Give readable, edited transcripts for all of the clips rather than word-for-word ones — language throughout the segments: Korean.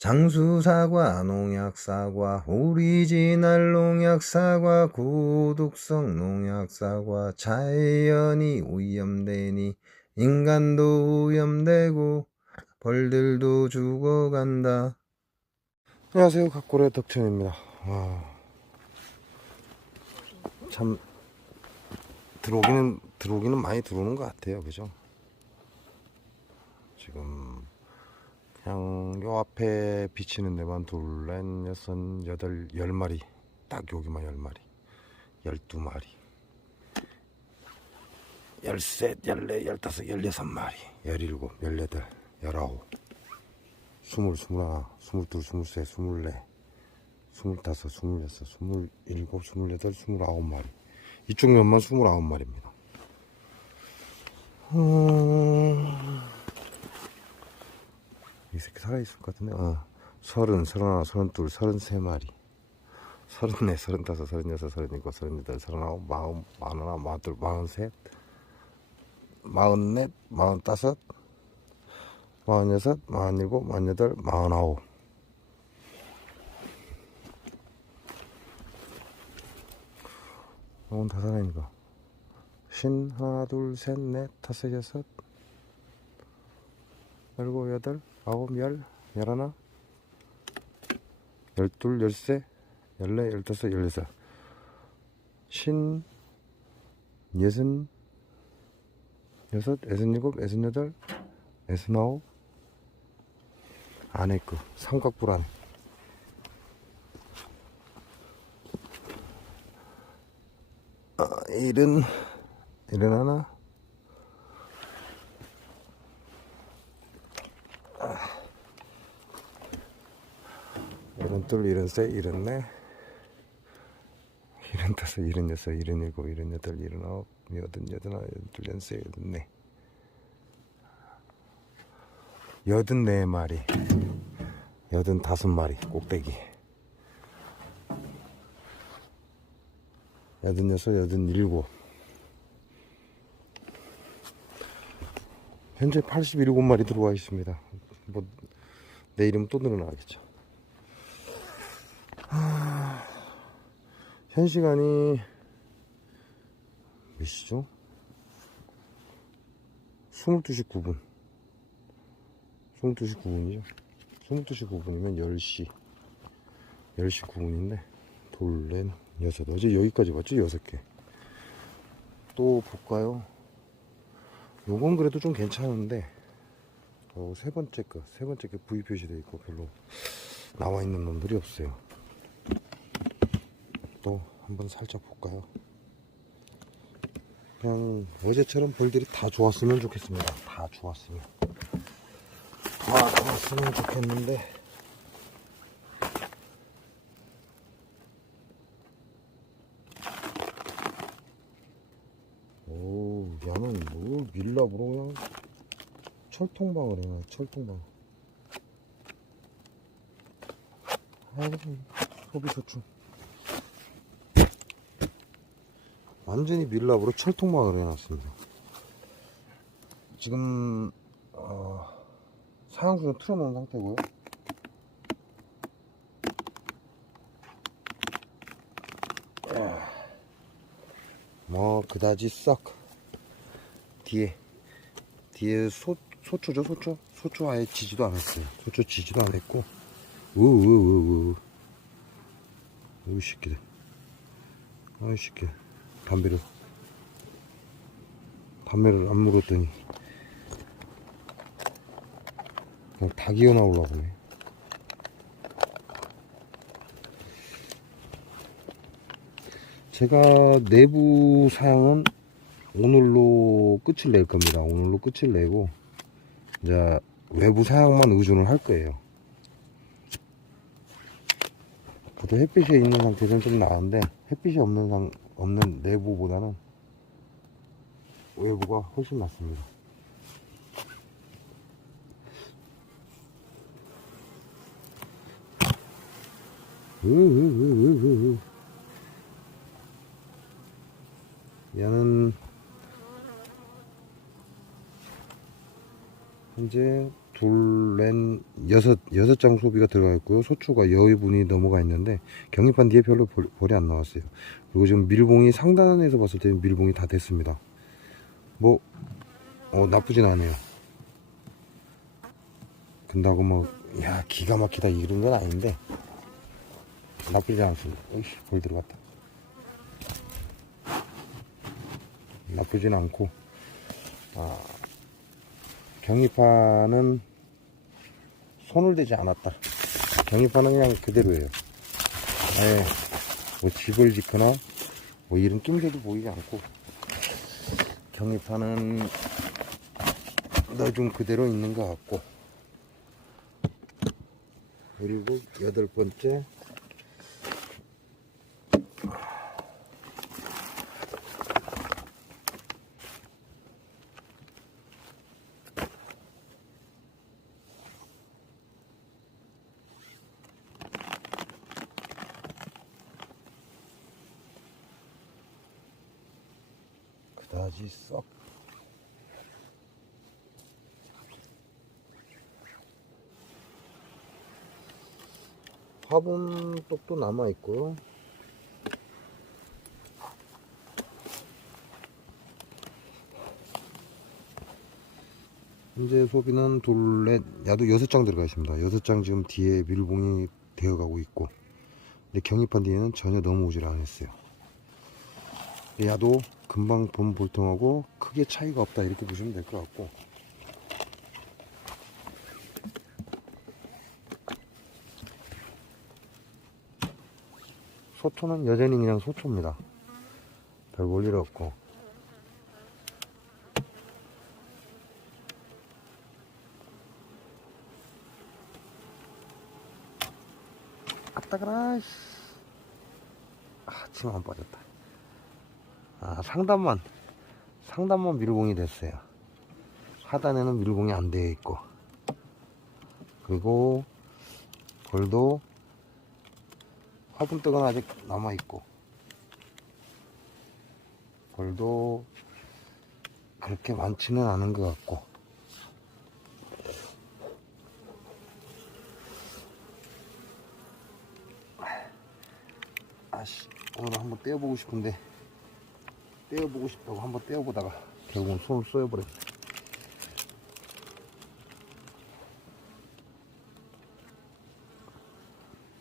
장수사과, 농약사과, 오리지널 농약사과, 고독성 농약사과, 자연이 오염되니 인간도 오염되고 벌들도 죽어간다. 안녕하세요, 각골의 덕천입니다. 참 들어오기는 많이 들어오는 것 같아요, 그죠? 지금 그냥 요 앞에 비치는 데만 둘, 넷, 여섯, 여덟, 10마리, 딱 여기만 10마리, 12마리, 13, 14, 15, 16마리, 17, 18, 19, 20, 21, 22, 23, 24, 25, 26, 27, 28, 29마리. 이쪽 면만 29마리입니다. 이 새끼 살아있을 것 같은데. 30, 31, 32, 33마리, 34, 35, 36, 37, 38, 39, 40, 41, 42, 43, 44, 45, 46, 47, 48, 49. 오늘 다 살아있니까. 신, 하나, 둘, 셋, 넷, 다섯, 여섯, 열고, 여덟, 아홉, 열, 열하나, 열둘, 열세, 열네, 열다섯, 열여섯, 신, 예순, 여섯, 예순일곱, 예순여덟, 예순아홉, 안에 거 삼각불 안에. 일은 하나, 일은 둘, 일은 셋, 일은 넷, 일은 다섯, 일은 여섯, 일은 일곱, 일은 여덟, 일은 아홉, 여든, 여든하나, 여든, 여든셋, 여든넷, 84마리, 85마리 꼭대기, 86, 87, 현재 87마리 들어와 있습니다. 뭐 내일이면 또 늘어나겠죠. 현 시간이 몇 시죠? 22시 9분. 22시 9분이죠. 22시 9분이면 10시 9분인데 둘, 넷, 여섯. 어제 여기까지 봤죠? 6개. 또 볼까요? 요건 그래도 좀 괜찮은데 세 번째 거 V 표시되어 있고 별로 나와 있는 놈들이 없어요. 또 한번 살짝 볼까요? 그냥 어제처럼 벌들이 다 좋았으면 좋겠습니다. 다 좋았으면 좋겠는데 야는 뭘 밀랍으로 그냥 철통방을 해놔. 철통방. 아이고 소비소충. 완전히 밀랍으로 철통방을 해놨습니다. 지금 사양수는 틀어놓은 상태고요. 뭐 그다지 썩 뒤에 소초죠. 소초 아예 지지도 않았어요. 소초 지지도 안 했고 우우우우 이 새끼들. 아이 새끼 담배를 안 물었더니 그냥 다 기어 나오려고 그러네. 제가 내부 사양은 오늘로 끝을 낼 겁니다. 오늘로 끝을 내고 이제 외부 사양만 의존을 할 거예요. 보통 햇빛에 있는 상태는 좀 나은데 햇빛이 없는 내부보다는 외부가 훨씬 낫습니다. 얘는 현재 여섯 장 소비가 들어가 있고요. 소초가 여의분이 넘어가 있는데 경입한 뒤에 별로 벌이 안 나왔어요. 그리고 지금 밀봉이 상단에서 봤을 때는 밀봉이 다 됐습니다. 뭐 나쁘진 않아요. 근다고 뭐 야 기가 막히다 이런 건 아닌데 나쁘지 않습니다. 어이씨 벌 들어갔다. 나쁘진 않고 경입판은 손을 대지 않았다. 경입판은 그냥 그대로예요. 아예 뭐 집을 짓거나 뭐 이런 낌새도 보이지 않고 경입판은 넣어준 그대로 있는 것 같고, 그리고 8번째 그다지 썩 화분 똑도 남아있고요. 현재 소비는 야도 6장 들어가 있습니다. 6장 지금 뒤에 밀봉이 되어 가고 있고, 근데 경입한 뒤에는 전혀 넘어오질 않았어요. 야도 금방 본 볼통하고 크게 차이가 없다 이렇게 보시면 될 것 같고, 소초는 여전히 그냥 소초입니다. 별 볼일 없고, 아따그라 지금 안 빠졌다. 상단만 밀봉이 됐어요. 하단에는 밀봉이 안 되어 있고, 그리고 벌도 화분떡은 아직 남아 있고, 벌도 그렇게 많지는 않은 것 같고, 오늘 한번 떼어보고 싶은데, 떼어보고 싶다고 한번 떼어보다가 결국은 손을 쏘여버렸어.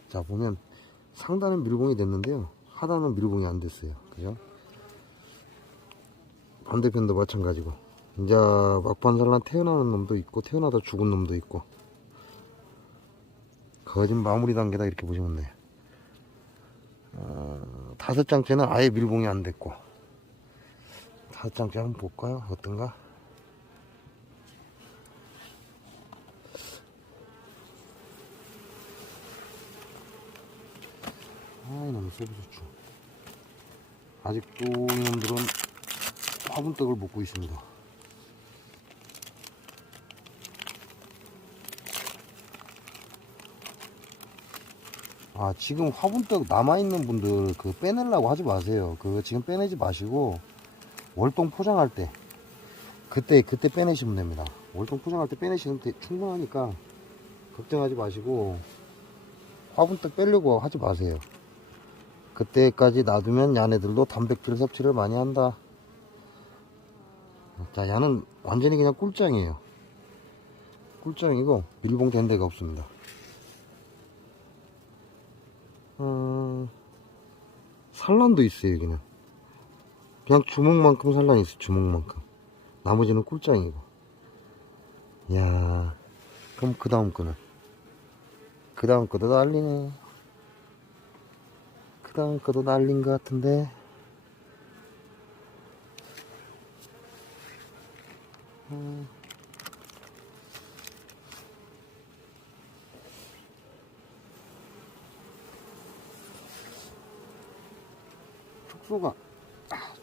자, 보면 상단은 밀봉이 됐는데요, 하단은 밀봉이 안 됐어요. 그죠? 반대편도 마찬가지고, 이제 막판살란 태어나는 놈도 있고 태어나다 죽은 놈도 있고, 거진 마무리 단계다 이렇게 보시면 돼요. 5장째는 아예 밀봉이 안 됐고, 5장째 한번 볼까요? 어떤가? 이놈의 소비소추. 아직도 이놈들은 화분떡을 먹고 있습니다. 지금 화분떡 남아있는 분들 빼내려고 하지 마세요. 지금 빼내지 마시고 월동 포장할 때 그때 빼내시면 됩니다. 월동 포장할 때 빼내시면 충분하니까 걱정하지 마시고 화분떡 빼려고 하지 마세요. 그때까지 놔두면 야네들도 단백질 섭취를 많이 한다. 자, 야는 완전히 그냥 꿀장이에요. 꿀장이고 밀봉 된 데가 없습니다. 산란도 있어요. 여기는 그냥 주먹만큼 산란이 있어요. 주먹만큼. 나머지는 꿀장이고. 야, 그럼 그 다음 거는, 그 다음 거도 난리네. 그 다음 거도 난린 것 같은데.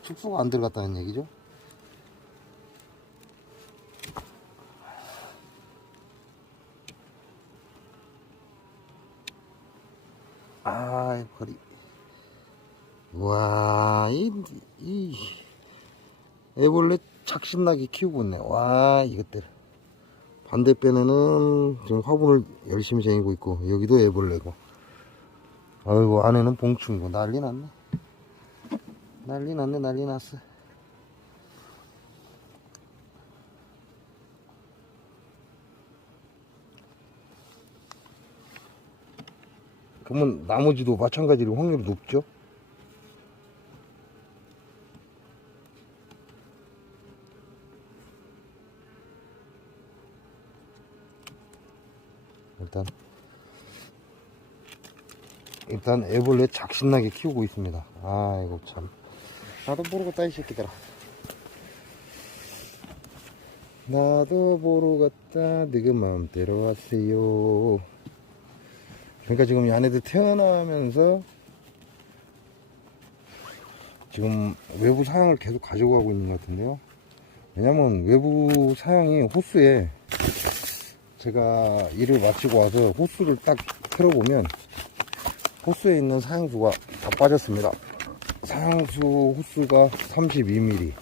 축소가 안 들어갔다는 얘기죠. 벌이. 와, 이 애벌레 작심나게 키우고 있네. 와, 이것들. 반대편에는 지금 화분을 열심히 쟁이고 있고, 여기도 애벌레고, 아이고 안에는 봉충고. 난리 났네. 난리 났네. 난리 났어. 그러면 나머지도 마찬가지로 확률이 높죠. 일단 애벌레 작신나게 키우고 있습니다. 아이고 참, 나도 모르겠다 이 새끼들아. 나도 보러 갔다 너그 마음대로 왔어요. 그러니까 지금 이 안에들 태어나면서 지금 외부 사양을 계속 가져가고 있는 것 같은데요. 왜냐면 외부 사양이 호수에, 제가 일을 마치고 와서 호수를 딱 틀어보면 호수에 있는 사양수가 다 빠졌습니다. 사양수 호수가 32mm,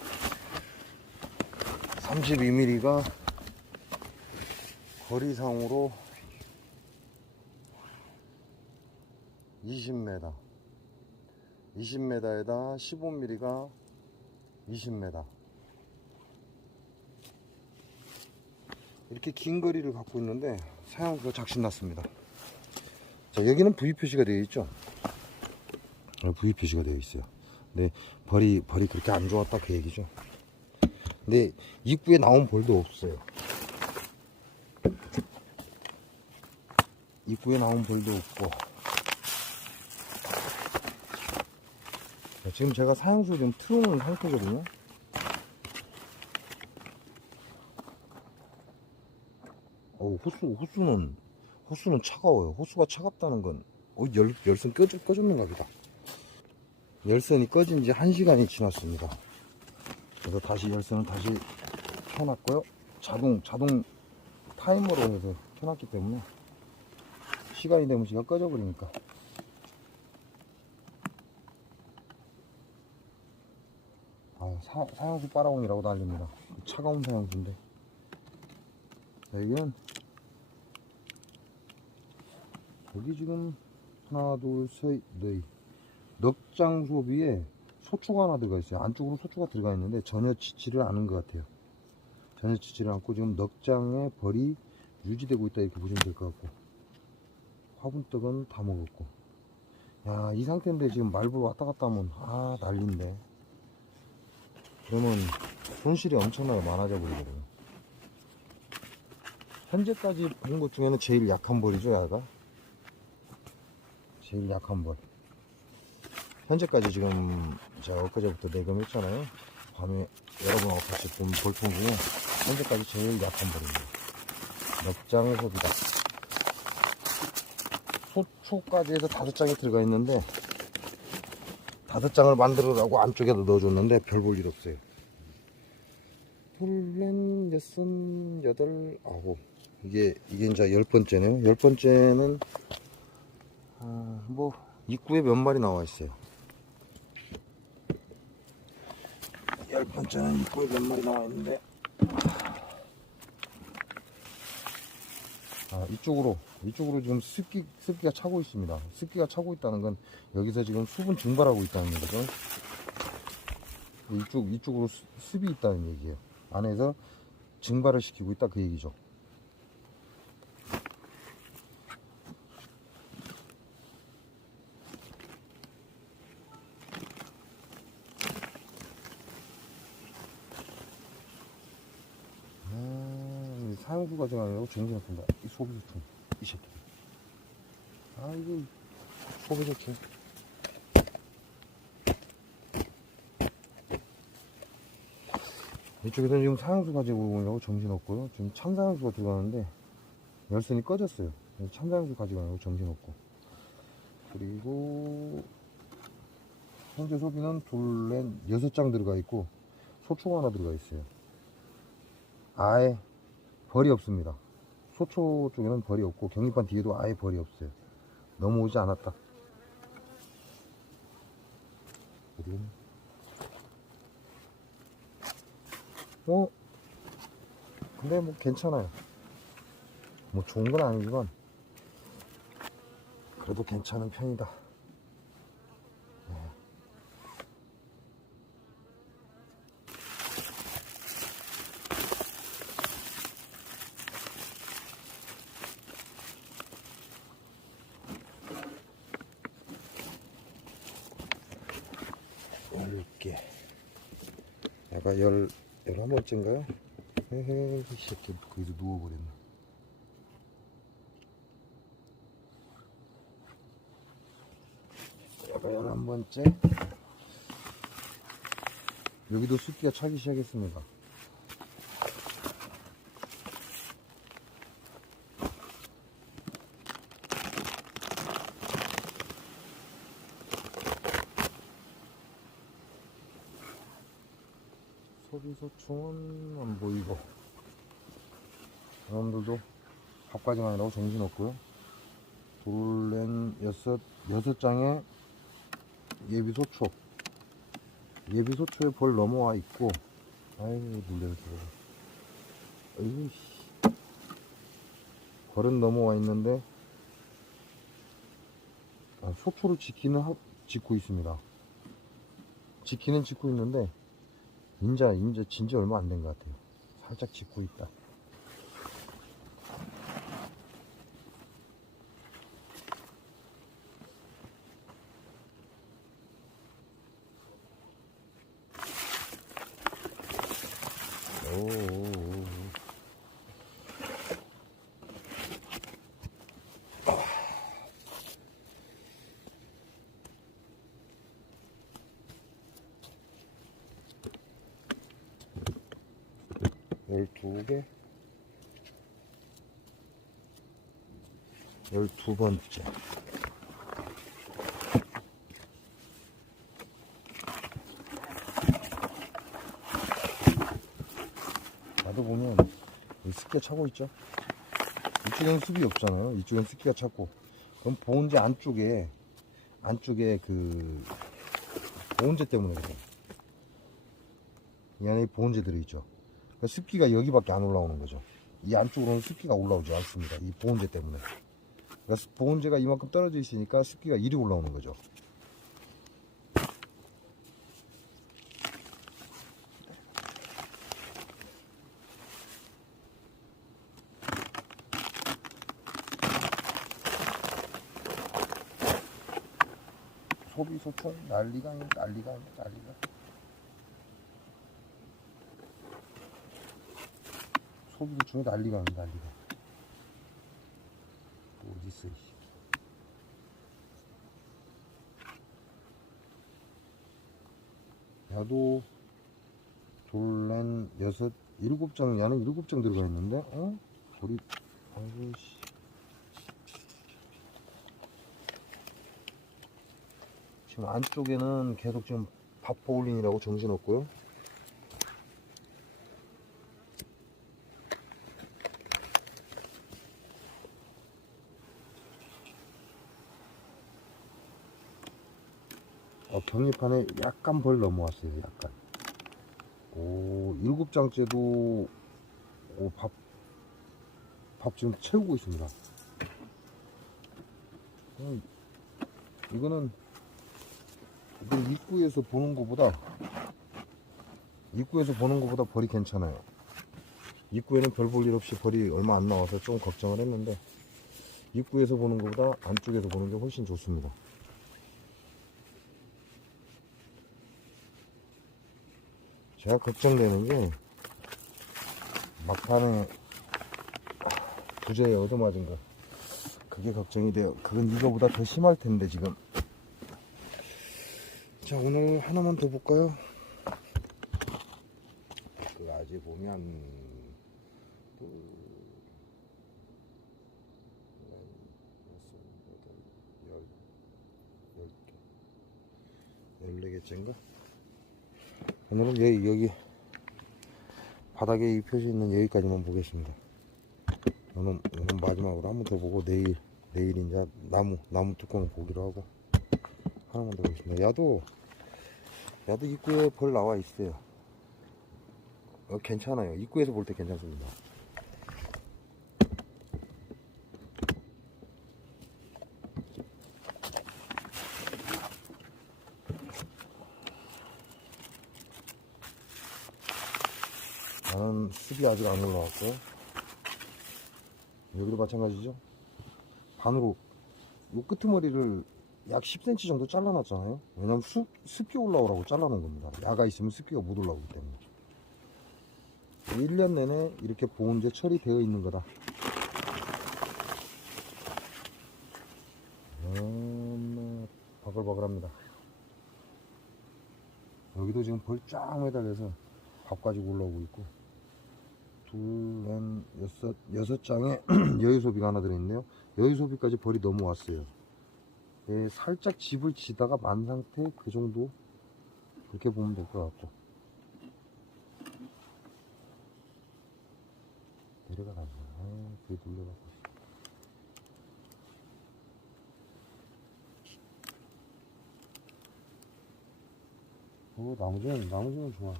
32mm가 거리상으로 20m, 20m에다 15mm가 20m, 이렇게 긴 거리를 갖고 있는데 사양수가 작신났습니다. 자, 여기는 V 표시가 되어 있죠. V 표시가 되어 있어요. 근데 벌이 그렇게 안 좋았다 그 얘기죠. 근데 입구에 나온 벌도 없어요. 입구에 나온 벌도 없고. 자, 지금 제가 사양수 좀 틀어놓은 상태거든요. 호수는 차가워요. 호수가 차갑다는 건 열선 꺼졌는가 보다. 열선이 꺼진 지 1시간이 지났습니다. 그래서 다시 열선을 다시 켜놨고요. 자동 타이머로 해서 켜놨기 때문에 시간이 되면 지가 꺼져버리니까. 사양수 빨아옹이라고 난립니다. 차가운 사양수인데. 자, 이건 여기 지금 하나 둘셋 넷 넉장 소비에 소초가 하나 들어가 있어요. 안쪽으로 소초가 들어가 있는데 전혀 지지를 않은 것 같아요. 전혀 지지를 않고 지금 넉장에 벌이 유지되고 있다 이렇게 보시면 될 것 같고, 화분떡은 다 먹었고. 야, 이 상태인데 지금 말벌 왔다 갔다 하면 난리인데. 그러면 손실이 엄청나게 많아져 버리거든요. 현재까지 본 것 중에는 제일 약한 벌이죠, 야가. 제일 약한 벌. 현재까지 지금 제가 엊그제부터 내검했잖아요. 밤에 여러분하고 같이 본 벌통 중에 현재까지 제일 약한 벌입니다. 넉장의 소비다. 소초까지 해서 5장이 들어가 있는데 5장을 만들으라고 안쪽에다 넣어줬는데 별 볼 일 없어요. 둘, 넷, 여섯, 여덟, 아홉. 이게 이제 10번째네요. 10번째는 뭐 입구에 몇 마리 나와 있어요. 10번째는 입구에 몇 마리 나와 있는데, 이쪽으로 지금 습기가 차고 있습니다. 습기가 차고 있다는 건 여기서 지금 수분 증발하고 있다는 거죠. 이쪽으로 습이 있다는 얘기예요. 안에서 증발을 시키고 있다 그 얘기죠. 사용수 가져가려고 정신없습니다. 이 소비조충, 이 새끼. 이거 소비조충. 이쪽에서는 지금 사용수 가지고 오려고 정신없고요. 지금 참사용수가 들어가는데 열선이 꺼졌어요. 참사용수 가져가려고 정신없고. 그리고 현재 소비는 둘, 넷, 6장 들어가 있고 소초가 하나 들어가 있어요. 아예 벌이 없습니다. 소초 쪽에는 벌이 없고 격리판 뒤에도 아예 벌이 없어요. 넘어오지 않았다. 근데 뭐 괜찮아요. 뭐 좋은 건 아니지만 그래도 괜찮은 편이다. 네. 이렇게 아까 11번째인가요? 헤헤, 이 새끼 거기서 누워버렸네. 아까 11번째. 여기도 습기가 차기 시작했습니다. 소비소충은 안 보이고, 여러분들도 밥까지만 하라고 정신없고요. 둘, 넷, 여섯 장에 예비소초. 예비소초에 벌 넘어와 있고, 아이고, 놀래서 들어가. 아이고, 씨. 벌은 넘어와 있는데, 소초를 짓고 있습니다. 짓기는 짓고 있는데, 진지 얼마 안 된 것 같아요. 살짝 짓고 있다. 오오오오. 12개, 12번째. 나도 보면 습기가 차고 있죠. 이쪽에는 습이 없잖아요. 이쪽엔 습기가 차고. 그럼 보온재 안쪽에 그 보온재 때문에 그래. 이 안에 보온재 들어있죠. 그러니까 습기가 여기밖에 안 올라오는 거죠. 이 안쪽으로는 습기가 올라오지 않습니다. 이 보온재 때문에. 그러니까 보온재가 이만큼 떨어져 있으니까 습기가 이리 올라오는 거죠. 소비소총 난리가 아니야, 난리가. 소비소총이 난리가. 어딨어, 이씨. 야도 둘, 넷, 여섯, 7장, 야는 7장 들어가 있는데, 우리, 아이고, 씨. 지금 안쪽에는 계속 지금 밥포울린이라고 정신없고요. 격리판에 약간 벌 넘어왔어요. 약간. 오, 7장째도 밥 지금 채우고 있습니다. 이거는 입구에서 보는 것보다 벌이 괜찮아요. 입구에는 별 볼 일 없이 벌이 얼마 안 나와서 좀 걱정을 했는데, 입구에서 보는 것보다 안쪽에서 보는 게 훨씬 좋습니다. 제가 걱정되는 게 막판에 부재에 얻어맞은 거, 그게 걱정이 돼요. 그건 이거보다 더 심할 텐데 지금. 자, 오늘 하나만 더 볼까요? 그 아직 보면 14개째인가? 오늘은 여기 바닥에 이 표시 있는 여기까지만 보겠습니다. 오늘 마지막으로 한 번 더 보고 내일 이제 나무 뚜껑 보기로 하고 하나만 더 보겠습니다. 야도 입구에 벌 나와 있어요. 괜찮아요. 입구에서 볼 때 괜찮습니다. 습이 아직 안 올라왔고요. 여기도 마찬가지죠. 반으로 요 끄트머리를 약 10cm 정도 잘라놨잖아요. 왜냐면 습기 올라오라고 잘라놓은 겁니다. 야가 있으면 습기가 못 올라오기 때문에. 1년 내내 이렇게 보온제 처리되어 있는 거다. 바글바글합니다. 여기도 지금 벌 쫙 매달려서 밥 가지고 올라오고 있고, 여섯 장에 여유소비가 하나 들어있네요. 여유소비까지 벌이 넘어왔어요. 예, 살짝 집을 지다가 만 상태 그 정도, 그렇게 보면 될 것 같고. 내려가라고. 그게 눌러갖고. 나머지는 좋아.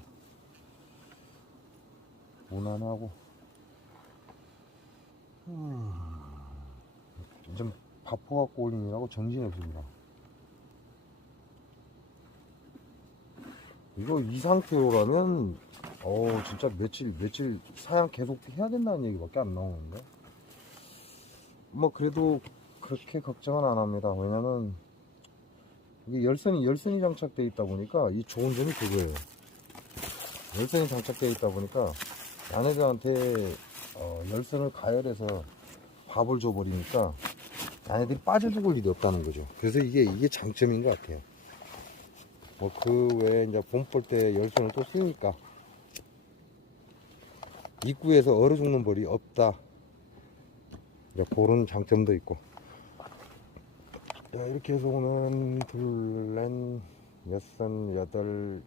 무난하고. 좀 바포 갖고 올리느라고 정신이 없습니다. 이거 이 상태로라면, 진짜 며칠 사양 계속 해야 된다는 얘기밖에 안 나오는데. 뭐, 그래도 그렇게 걱정은 안 합니다. 왜냐면, 이게 열선이 장착되어 있다 보니까, 이 좋은 점이 그거예요. 열선이 장착되어 있다 보니까, 야네들한테, 열선을 가열해서 밥을 줘버리니까, 야네들이 빠져 죽을 일이 없다는 거죠. 그래서 이게 장점인 것 같아요. 뭐, 그 외에 이제 봄볼 때 열선을 또 쓰니까, 입구에서 얼어 죽는 벌이 없다. 그런 장점도 있고. 자, 이렇게 해서 오면 둘, 넷, 여섯, 여덟,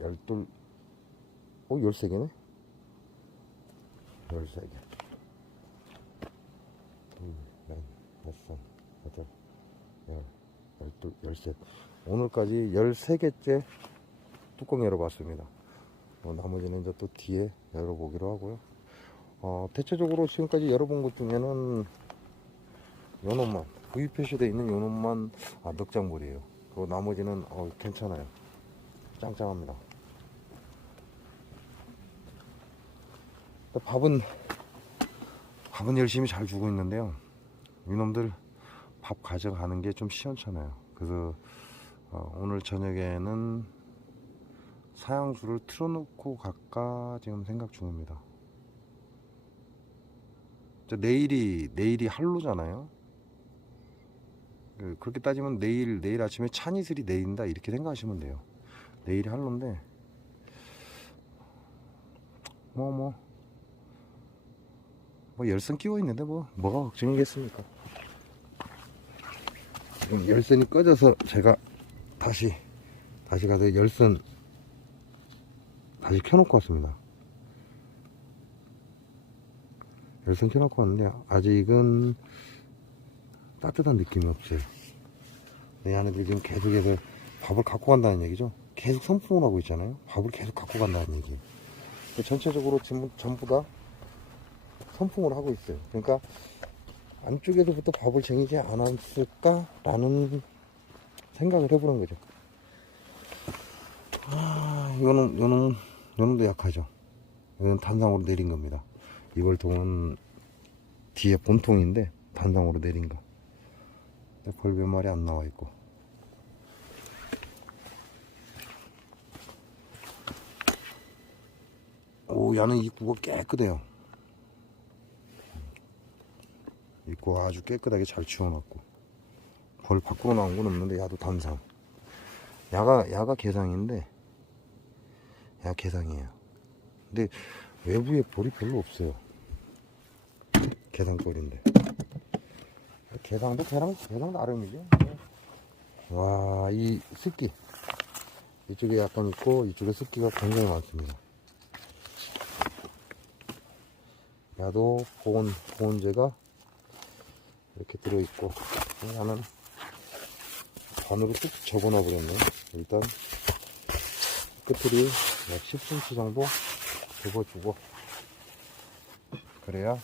열둘, 13개네? 13개. 둘, 넷, 여섯, 여덟, 열둘, 열셋. 오늘까지 13개째 뚜껑 열어봤습니다. 나머지는 이제 또 뒤에 열어보기로 하고요. 대체적으로 지금까지 열어본 것 중에는 요놈만, V 표시되어 있는 요놈만 넉장물이에요. 그리고 나머지는 괜찮아요. 짱짱합니다. 밥은 열심히 잘 주고 있는데요. 이놈들 밥 가져가는 게 좀 시원찮아요. 그래서 오늘 저녁에는 사양수를 틀어놓고 갈까 지금 생각 중입니다. 내일이 한로잖아요. 그렇게 따지면 내일 아침에 찬이슬이 내린다 이렇게 생각하시면 돼요. 내일이 한로인데 뭐 열선 끼워 있는데 뭐가 걱정이겠습니까? 열선이 꺼져서 제가 다시 가서 열선 다시 켜놓고 왔습니다. 열선 켜놓고 왔는데 아직은 따뜻한 느낌이 없어요. 내 아내들이 지금 계속해서 밥을 갖고 간다는 얘기죠. 계속 선풍을 하고 있잖아요. 밥을 계속 갖고 간다는 얘기. 전체적으로 전부 다 선풍을 하고 있어요. 그러니까 안쪽에서부터 밥을 쟁이지 않았을까 라는 생각을 해보는 거죠. 요놈도 약하죠. 이건 단상으로 내린 겁니다. 이월통은 뒤에 본통인데 단상으로 내린 거. 벌 몇 마리 안 나와 있고. 야는 입구가 깨끗해요. 입구가 아주 깨끗하게 잘 치워놨고. 벌 밖으로 나온 건 없는데 야도 단상. 야가 개상인데 야 개상이에요. 근데 외부에 벌이 별로 없어요. 개상벌인데. 개상도 나름이죠. 와, 이 습기. 이쪽에 약간 있고, 이쪽에 습기가 굉장히 많습니다. 야도 보온제가 이렇게 들어있고, 나는 반으로 뚝 접어놔 버렸네. 일단, 끝들이 약 10cm 정도 접어주고, 그래야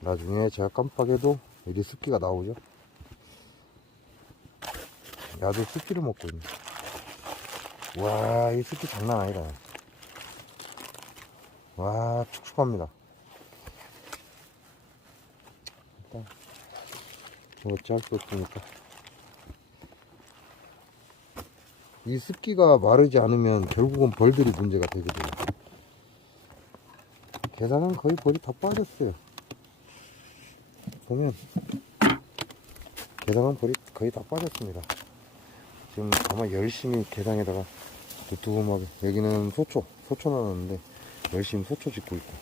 나중에 제가 깜빡해도 여기 습기가 나오죠. 야도 습기를 먹고 있네. 와, 이 습기 장난 아니다. 와, 축축합니다. 일단 이거 짧게 보니까 이 습기가 마르지 않으면 결국은 벌들이 문제가 되거든요. 계산은 거의 벌이 다 빠졌어요. 보면 게장은 벌이 거의 다 빠졌습니다. 지금 아마 열심히 게장에다가 두툼하게, 여기는 소초 넣었는데 열심히 소초 짓고 있고,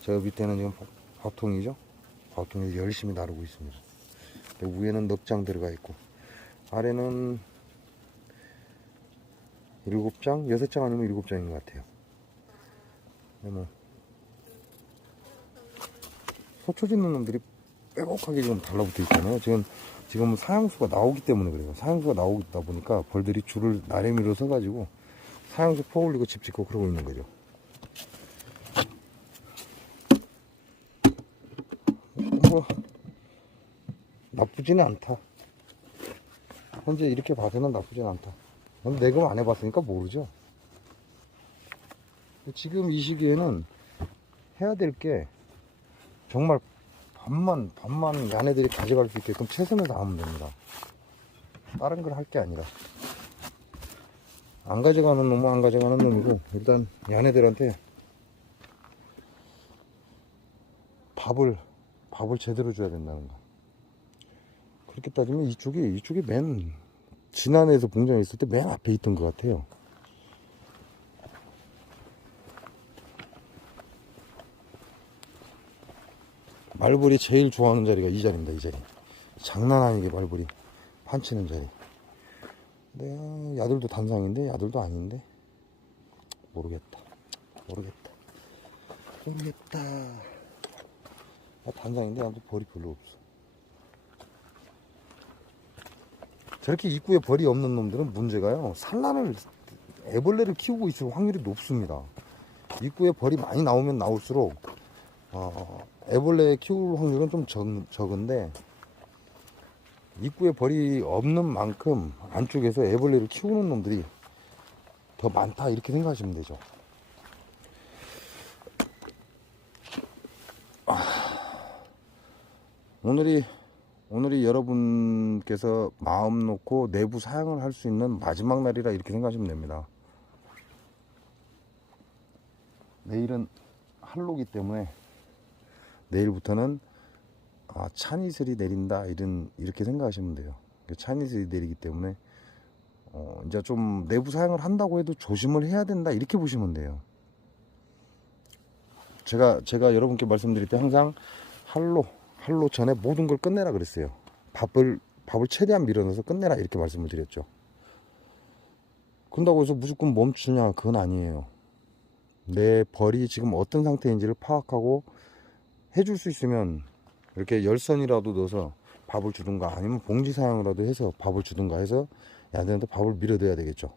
저 밑에는 지금 밥통이죠. 밥통에서 열심히 나르고 있습니다. 위에는 넉장 들어가 있고, 아래는 7장, 6장 아니면 7장인 것 같아요. 뭐 소초 짓는 놈들이 빼곡하게 지금 달라붙어 있잖아요. 지금 사양수가 나오기 때문에 그래요. 사양수가 나오다 보니까 벌들이 줄을 나래미로 서가지고 사양수 퍼올리고 집 짓고 그러고 있는 거죠. 뭐 나쁘지는 않다. 현재 이렇게 봐서는 나쁘진 않다. 내금 안 해봤으니까 모르죠. 지금 이 시기에는 해야 될 게 정말 밥만 얘네들이 가져갈 수 있게끔 최선을 다하면 됩니다. 다른 걸 할 게 아니라. 안 가져가는 놈은 안 가져가는 놈이고, 일단 얘네들한테 밥을 제대로 줘야 된다는 거. 그렇게 따지면 이쪽이 맨 지난해에서 봉장에 있을 때 맨 앞에 있던 것 같아요. 말벌이 제일 좋아하는 자리가 이 자리입니다. 이 자리. 장난 아니게 말벌이 판치는 자리. 근데 야들도 단상인데 야들도 아닌데 모르겠다. 단상인데 야도 벌이 별로 없어. 저렇게 입구에 벌이 없는 놈들은 문제가요, 애벌레를 키우고 있을 확률이 높습니다. 입구에 벌이 많이 나오면 나올수록 애벌레 키울 확률은 좀 적은데, 입구에 벌이 없는 만큼 안쪽에서 애벌레를 키우는 놈들이 더 많다, 이렇게 생각하시면 되죠. 오늘이 여러분께서 마음 놓고 내부 사양을 할 수 있는 마지막 날이라 이렇게 생각하시면 됩니다. 내일은 한로기 때문에 내일부터는 찬이슬이 내린다, 이렇게 생각하시면 돼요. 찬이슬이 내리기 때문에 이제 좀 내부 사양을 한다고 해도 조심을 해야 된다, 이렇게 보시면 돼요. 제가 여러분께 말씀드릴 때 항상 한로 전에 모든 걸 끝내라 그랬어요. 밥을 최대한 밀어넣어서 끝내라, 이렇게 말씀을 드렸죠. 그런다고 해서 무조건 멈추냐, 그건 아니에요. 내 벌이 지금 어떤 상태인지를 파악하고 해줄 수 있으면 이렇게 열선이라도 넣어서 밥을 주든가, 아니면 봉지 사용이라도 해서 밥을 주든가 해서 얘한테 밥을 밀어둬야 되겠죠.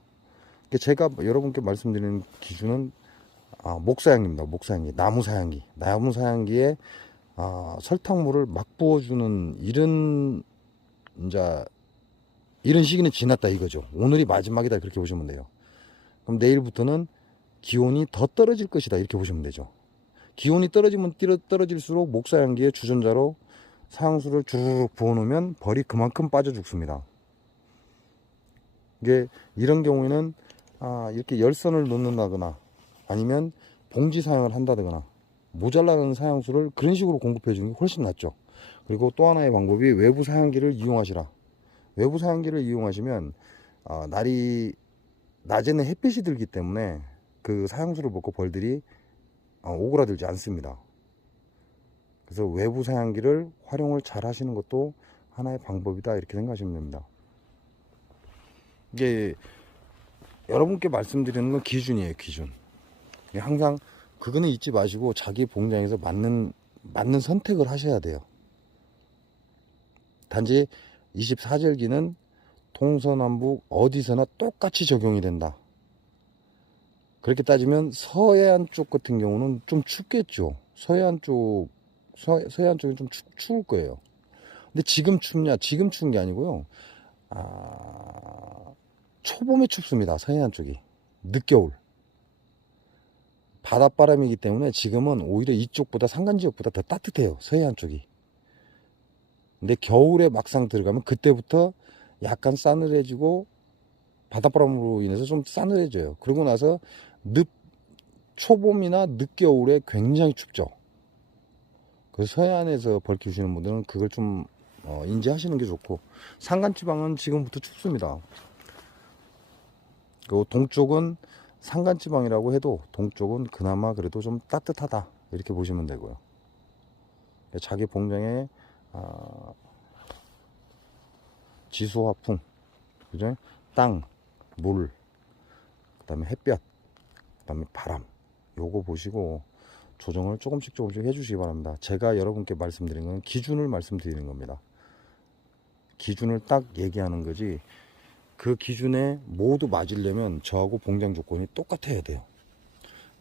제가 여러분께 말씀드리는 기준은 목사양기입니다. 목사양기, 나무 사양기에 설탕물을 막 부어주는 이런 시기는 지났다, 이거죠. 오늘이 마지막이다, 그렇게 보시면 돼요. 그럼 내일부터는 기온이 더 떨어질 것이다, 이렇게 보시면 되죠. 기온이 떨어지면 떨어질수록 목사양기의 주전자로 사양수를 주르륵 부어놓으면 벌이 그만큼 빠져 죽습니다. 이런 경우에는 이렇게 열선을 놓는다거나 아니면 봉지 사용을 한다거나 모자라는 사양수를 그런 식으로 공급해 주는 게 훨씬 낫죠. 그리고 또 하나의 방법이 외부 사양기를 이용하시라. 외부 사양기를 이용하시면 낮에는 햇빛이 들기 때문에 그 사양수를 먹고 벌들이 오그라들지 않습니다. 그래서 외부 사양기를 활용을 잘 하시는 것도 하나의 방법이다, 이렇게 생각하시면 됩니다. 이게 여러분께 말씀드리는 건 기준이에요, 기준. 항상 그거는 잊지 마시고 자기 봉장에서 맞는 선택을 하셔야 돼요. 단지 24절기는 동서남북 어디서나 똑같이 적용이 된다. 그렇게 따지면 서해안 쪽 같은 경우는 좀 춥겠죠. 서해안 쪽이 좀 추울 거예요. 근데 지금 춥냐? 지금 추운 게 아니고요. 초봄에 춥습니다, 서해안 쪽이. 늦겨울 바닷바람이기 때문에 지금은 오히려 이쪽보다 산간지역보다 더 따뜻해요. 서해안 쪽이. 근데 겨울에 막상 들어가면 그때부터 약간 싸늘해지고 바닷바람으로 인해서 좀 싸늘해져요. 그러고 나서 초봄이나 늦겨울에 굉장히 춥죠. 그래서 서해안에서 벌 키우시는 분들은 그걸 좀 인지하시는 게 좋고, 산간지방은 지금부터 춥습니다. 그리고 동쪽은 산간지방이라고 해도 동쪽은 그나마 그래도 좀 따뜻하다 이렇게 보시면 되고요. 자기 봉장에 지수화풍, 그죠? 땅, 물, 그 다음에 햇볕, 그 다음에 바람, 요거 보시고 조정을 조금씩 해주시기 바랍니다. 제가 여러분께 말씀드린 건 기준을 말씀드리는 겁니다. 기준을 딱 얘기하는 거지, 그 기준에 모두 맞으려면 저하고 봉장 조건이 똑같아야 돼요.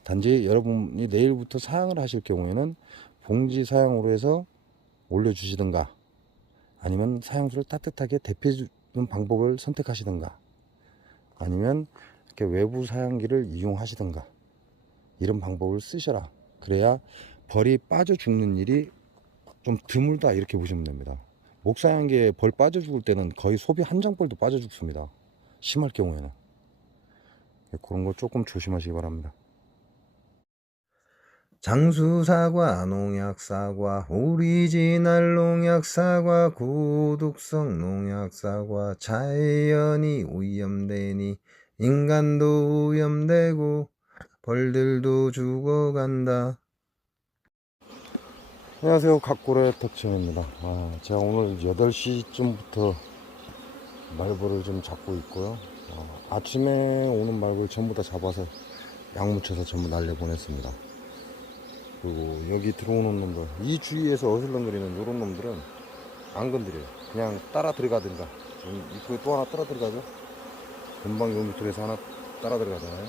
단지 여러분이 내일부터 사양을 하실 경우에는 봉지 사양으로 해서 올려주시든가, 아니면 사양수를 따뜻하게 대피해주는 방법을 선택하시든가, 아니면 이렇게 외부 사양기를 이용하시든가, 이런 방법을 쓰셔라. 그래야 벌이 빠져 죽는 일이 좀 드물다 이렇게 보시면 됩니다. 목사양기에 벌 빠져 죽을 때는 거의 소비 한 장벌도 빠져 죽습니다. 심할 경우에는. 그런 거 조금 조심하시기 바랍니다. 장수사과, 농약사과, 오리지널 농약사과, 고독성 농약사과, 자연이 오염되니 인간도 오염되고 벌들도 죽어간다. 안녕하세요, 각고래 덕천입니다. 제가 오늘 8시쯤부터 말벌을 좀 잡고 있고요. 아침에 오는 말벌 전부 다 잡아서 약 묻혀서 전부 날려보냈습니다. 그리고 여기 들어오는 놈들, 이 주위에서 어슬렁거리는 요런 놈들은 안 건드려요. 그냥 따라 들어가든가. 입구에 또 하나 따라 들어가죠. 금방 요 밑에서 하나 따라 들어가잖아요.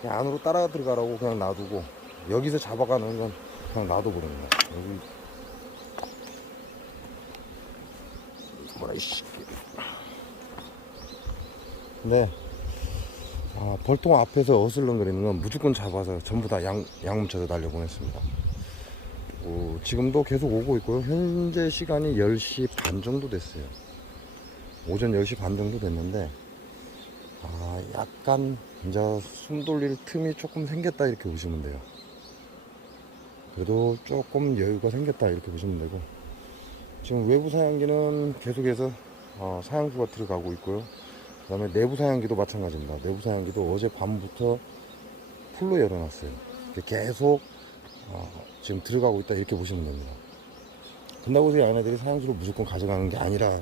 그냥 안으로 따라 들어가라고 그냥 놔두고, 여기서 잡아가는 건 그냥 놔둬버리는 거야. 여기 뭐라 이씨. 네. 벌통 앞에서 어슬렁거리는 건 무조건 잡아서 전부 다 양 묻혀서 날려보냈습니다. 지금도 계속 오고 있고요. 현재 시간이 10시 반 정도 됐어요. 오전 10시 반 정도 됐는데, 약간 이제 숨 돌릴 틈이 조금 생겼다 이렇게 보시면 돼요. 그래도 조금 여유가 생겼다 이렇게 보시면 되고, 지금 외부 사양기는 계속해서 사양수가 들어가고 있고요. 그 다음에 내부 사양기도 마찬가지입니다. 내부 사양기도 어제 밤부터 풀로 열어놨어요. 계속 지금 들어가고 있다 이렇게 보시면 됩니다. 그런다고 해서 얘네들이 사양수를 무조건 가져가는 게 아니라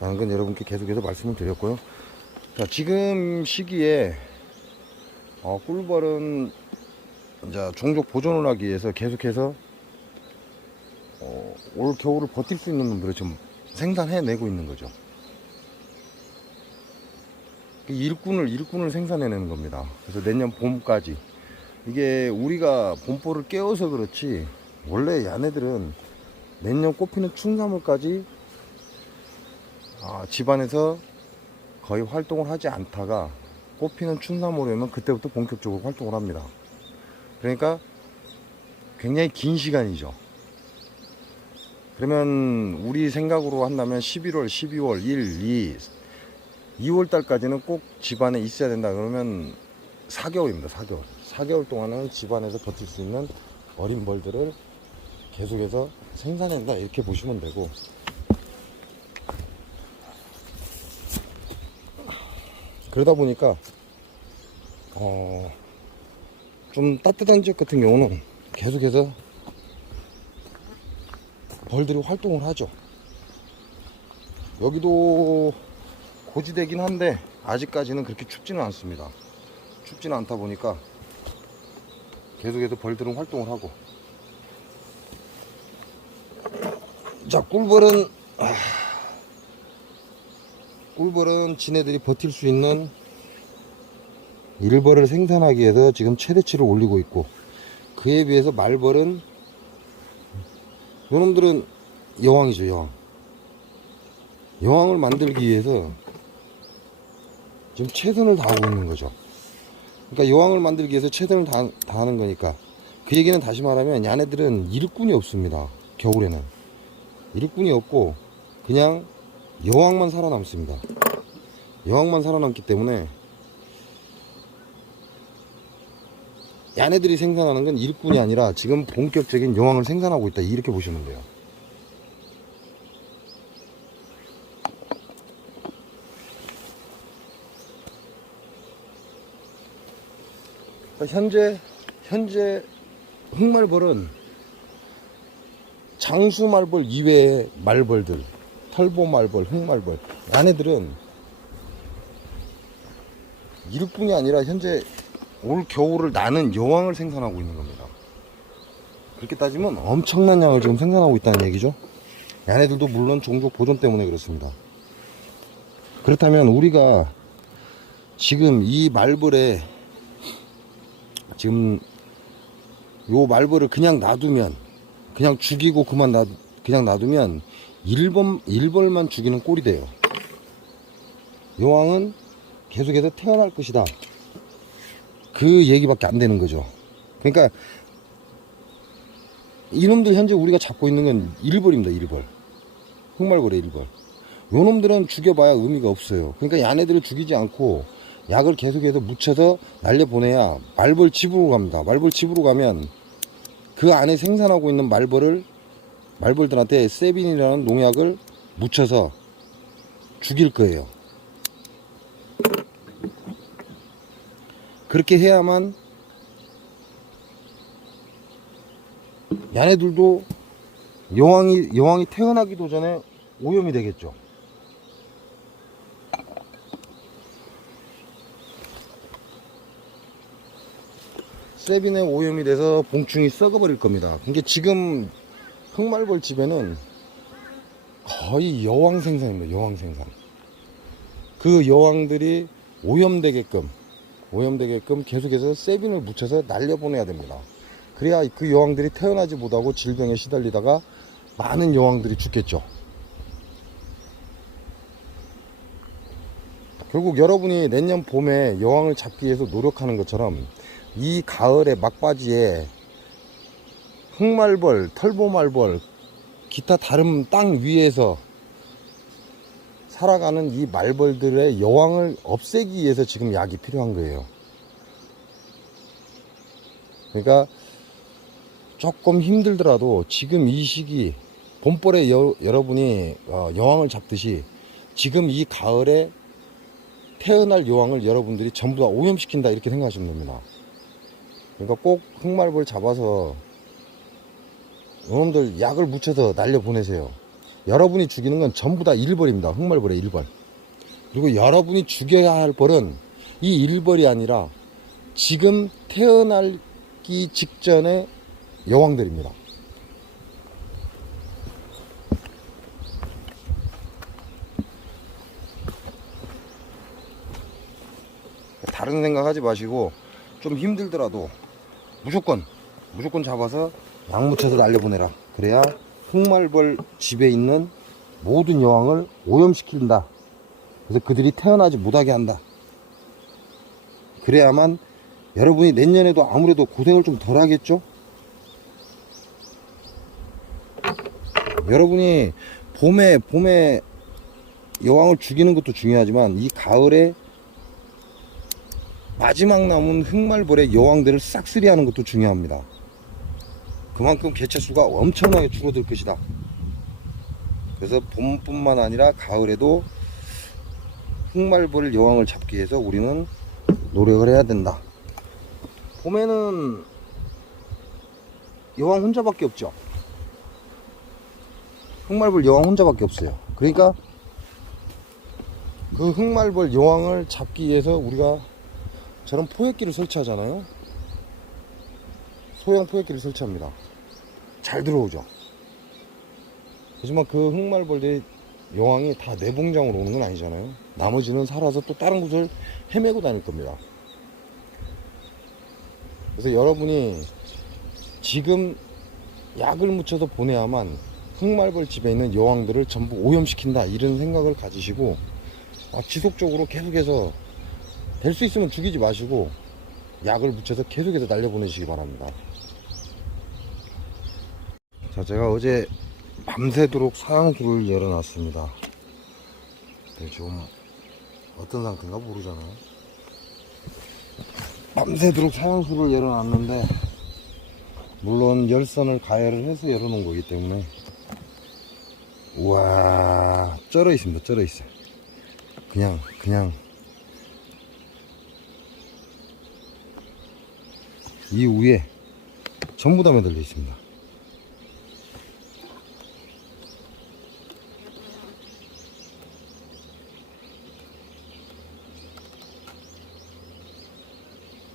라는 건 여러분께 계속해서 말씀을 드렸고요. 자, 지금 시기에 꿀벌은 이제 종족 보존을 하기 위해서 계속해서 올 겨울을 버틸 수 있는 놈들을 좀 생산해내고 있는 거죠. 일꾼을 생산해내는 겁니다. 그래서 내년 봄까지. 이게 우리가 봄보를 깨워서 그렇지, 원래 얘네들은 내년 꽃피는 춘삼월까지 집안에서 거의 활동을 하지 않다가 꽃피는 춘삼월에 오면 그때부터 본격적으로 활동을 합니다. 그러니까 굉장히 긴 시간이죠. 그러면 우리 생각으로 한다면 11월, 12월, 1, 2, 2월 달까지는 꼭 집안에 있어야 된다. 그러면 4개월입니다. 4개월. 4개월 동안은 집안에서 버틸 수 있는 어린 벌들을 계속해서 생산한다 이렇게 보시면 되고, 그러다 보니까 좀 따뜻한 지역 같은 경우는 계속해서 벌들이 활동을 하죠. 여기도 고지대긴 한데 아직까지는 그렇게 춥지는 않습니다. 춥지는 않다 보니까 계속해서 벌들은 활동을 하고, 자, 꿀벌은 지네들이 버틸 수 있는 일벌을 생산하기 위해서 지금 최대치를 올리고 있고, 그에 비해서 말벌은, 요놈들은 여왕이죠. 여왕을 만들기 위해서 지금 최선을 다하고 있는 거죠. 그러니까 여왕을 만들기 위해서 최선을 다하는 거니까. 그 얘기는 다시 말하면 얘네들은 일꾼이 없습니다. 겨울에는 일꾼이 없고 그냥 여왕만 살아남습니다. 여왕만 살아남기 때문에 얘네들이 생산하는 건 일꾼이 아니라 지금 본격적인 여왕을 생산하고 있다, 이렇게 보시면 돼요. 현재 흑말벌은 장수말벌 이외의 말벌들, 털보말벌, 흑말벌, 얘네들은 일뿐이 아니라 현재 올 겨울을 나는 여왕을 생산하고 있는 겁니다. 그렇게 따지면 엄청난 양을 지금 생산하고 있다는 얘기죠. 얘네들도 물론 종족 보존 때문에 그렇습니다. 그렇다면 우리가 지금 이 말벌에 지금 요 말벌을 그냥 놔두면, 그냥 죽이고 그냥 놔두면 일벌만 죽이는 꼴이 돼요. 여왕은 계속해서 태어날 것이다, 그 얘기밖에 안 되는 거죠. 그러니까 이놈들 현재 우리가 잡고 있는 건 일벌입니다. 일벌, 흑말벌의 일벌. 요놈들은 죽여봐야 의미가 없어요. 그러니까 얘네들을 죽이지 않고 약을 계속해서 묻혀서 날려보내야 말벌 집으로 갑니다. 말벌 집으로 가면 그 안에 생산하고 있는 말벌들한테 세빈이라는 농약을 묻혀서 죽일 거예요. 그렇게 해야만 얘네들도 여왕이 태어나기도 전에 오염이 되겠죠. 세빈에 오염이 돼서 봉충이 썩어버릴 겁니다. 그러니까 지금 흑말벌 집에는 거의 여왕 생산입니다. 여왕 생산. 그 여왕들이 오염되게끔 계속해서 세빈을 묻혀서 날려보내야 됩니다. 그래야 그 여왕들이 태어나지 못하고 질병에 시달리다가 많은 여왕들이 죽겠죠. 결국 여러분이 내년 봄에 여왕을 잡기 위해서 노력하는 것처럼 이 가을의 막바지에 흑말벌, 털보말벌, 기타 다른 땅 위에서 살아가는 이 말벌들의 여왕을 없애기 위해서 지금 약이 필요한 거예요. 그러니까 조금 힘들더라도 지금 이 시기 봄벌에 여러분이 여왕을 잡듯이 지금 이 가을에 태어날 여왕을 여러분들이 전부 다 오염시킨다, 이렇게 생각하시면 됩니다. 그러니까 꼭 흑말벌 잡아서 여러분들 약을 묻혀서 날려보내세요. 여러분이 죽이는 건 전부 다 일벌입니다. 흑말벌의 일벌. 그리고 여러분이 죽여야 할 벌은 이 일벌이 아니라 지금 태어나기 직전의 여왕들입니다. 다른 생각하지 마시고 좀 힘들더라도 무조건 잡아서 약 묻혀서 날려보내라. 그래야 흑말벌 집에 있는 모든 여왕을 오염시킨다. 그래서 그들이 태어나지 못하게 한다. 그래야만 여러분이 내년에도 아무래도 고생을 좀 덜 하겠죠? 여러분이 봄에 여왕을 죽이는 것도 중요하지만 이 가을에 마지막 남은 흑말벌의 여왕들을 싹쓸이하는 것도 중요합니다. 그만큼 개체수가 엄청나게 줄어들 것이다. 그래서 봄뿐만 아니라 가을에도 흑말벌 여왕을 잡기 위해서 우리는 노력을 해야 된다. 봄에는 여왕 혼자밖에 없죠. 흑말벌 여왕 혼자밖에 없어요. 그러니까 그 흑말벌 여왕을 잡기 위해서 우리가 저런 포획기를 설치하잖아요. 소형 포획기를 설치합니다. 잘 들어오죠. 하지만 그 흑말벌들의 여왕이 다 내 봉장으로 오는 건 아니잖아요. 나머지는 살아서 또 다른 곳을 헤매고 다닐 겁니다. 그래서 여러분이 지금 약을 묻혀서 보내야만 흑말벌 집에 있는 여왕들을 전부 오염시킨다, 이런 생각을 가지시고 지속적으로 계속해서 될 수 있으면 죽이지 마시고 약을 묻혀서 계속해서 날려보내시기 바랍니다. 자, 제가 어제 밤새도록 사양수를 열어놨습니다. 지금 어떤 상태인가 모르잖아요. 밤새도록 사양수를 열어놨는데, 물론 열선을 가열을 해서 열어놓은 거기 때문에, 우와, 쩔어 있습니다. 쩔어 있어요. 그냥 이 위에 전부 다 매달려 있습니다.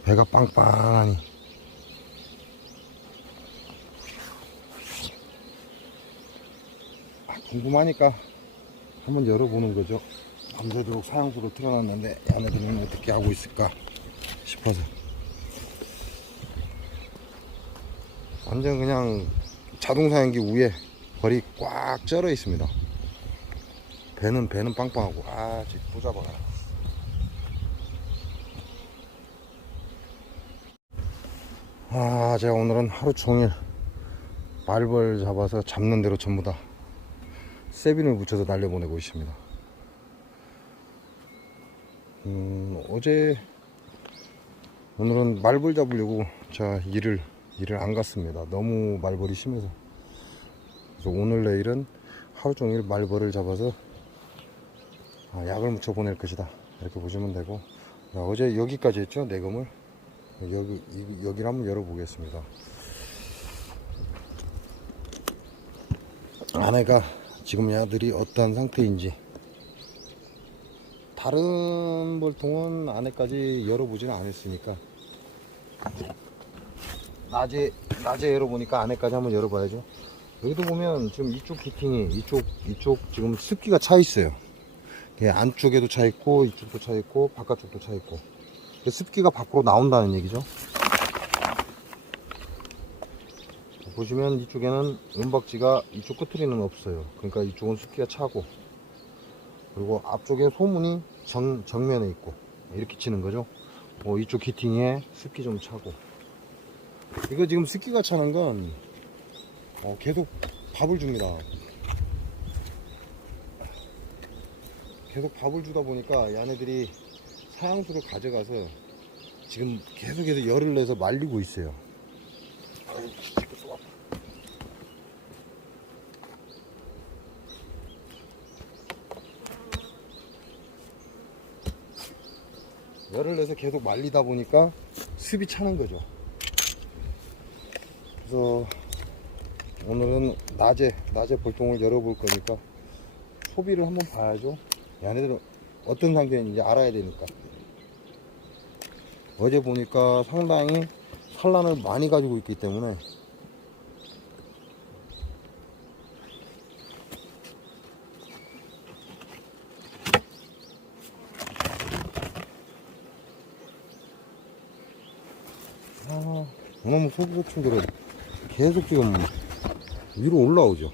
배가 빵빵하니. 궁금하니까 한번 열어보는 거죠. 밤새도록 사양수를 틀어놨는데 얘네들은 어떻게 하고 있을까 싶어서. 완전 그냥 자동사양기 위에 벌이 꽉 쩔어 있습니다. 배는 빵빵하고. 지금 또 잡아가. 제가 오늘은 하루 종일 말벌 잡아서 잡는 대로 전부 다 세빈을 붙여서 날려보내고 있습니다. 오늘은 말벌 잡으려고 제가 일을 안 갔습니다. 너무 말벌이 심해서. 그래서 오늘 내일은 하루 종일 말벌을 잡아서 약을 묻혀 보낼 것이다, 이렇게 보시면 되고. 어제 여기까지 했죠, 내금을. 여기를 한번 열어보겠습니다. 안에가 지금 얘들이 어떠한 상태인지. 다른 벌통은 안에까지 열어보지는 않았으니까 낮에 열어보니까 안에까지 한번 열어봐야죠. 여기도 보면 지금 이쪽 기팅이 이쪽 지금 습기가 차 있어요. 안쪽에도 차 있고 이쪽도 차 있고 바깥쪽도 차 있고, 습기가 밖으로 나온다는 얘기죠. 보시면 이쪽에는 은박지가 이쪽 끝트리는 없어요. 그러니까 이쪽은 습기가 차고, 그리고 앞쪽에 소문이 정면에 있고, 이렇게 치는 거죠. 이쪽 기팅에 습기 좀 차고. 이거 지금 습기가 차는 건 계속 밥을 줍니다. 계속 밥을 주다 보니까 얘네들이 사양수를 가져가서 지금 계속해서 열을 내서 말리고 있어요. 열을 내서 계속 말리다 보니까 습이 차는 거죠. 그래서 오늘은 낮에 벌통을 열어볼 거니까 소비를 한번 봐야죠. 얘네들은 어떤 상태인지 알아야 되니까. 어제 보니까 상당히 산란을 많이 가지고 있기 때문에 너무 소비소충들은 계속 지금 위로 올라오죠.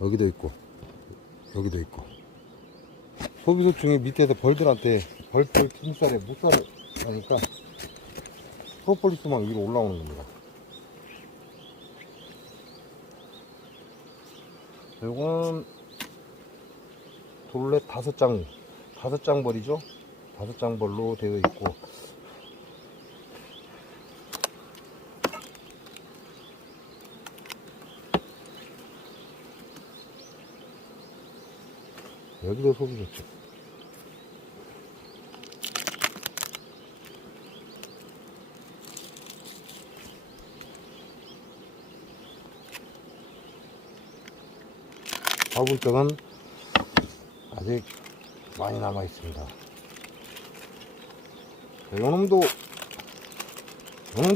여기도 있고 여기도 있고. 소비소충이 밑에서 벌들한테 벌 틈살에 묵살을 하니까 프로폴리스만 위로 올라오는 겁니다. 이건 둘레 5장 벌이죠. 5장 벌로 되어 있고, 여기도 소비소충. 화분병은 아직 많이 남아 있습니다. 요놈도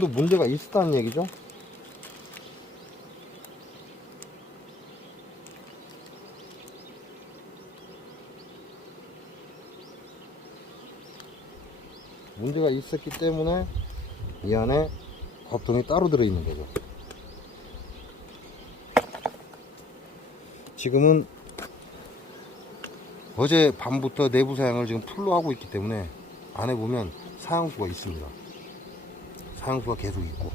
문제가 있었다는 얘기죠. 문제가 있었기 때문에 이 안에 밥통이 따로 들어있는 거죠. 지금은 어제 밤부터 내부 사양을 지금 풀로 하고 있기 때문에 안에 보면 사양수가 있습니다. 사양수가 계속 있고.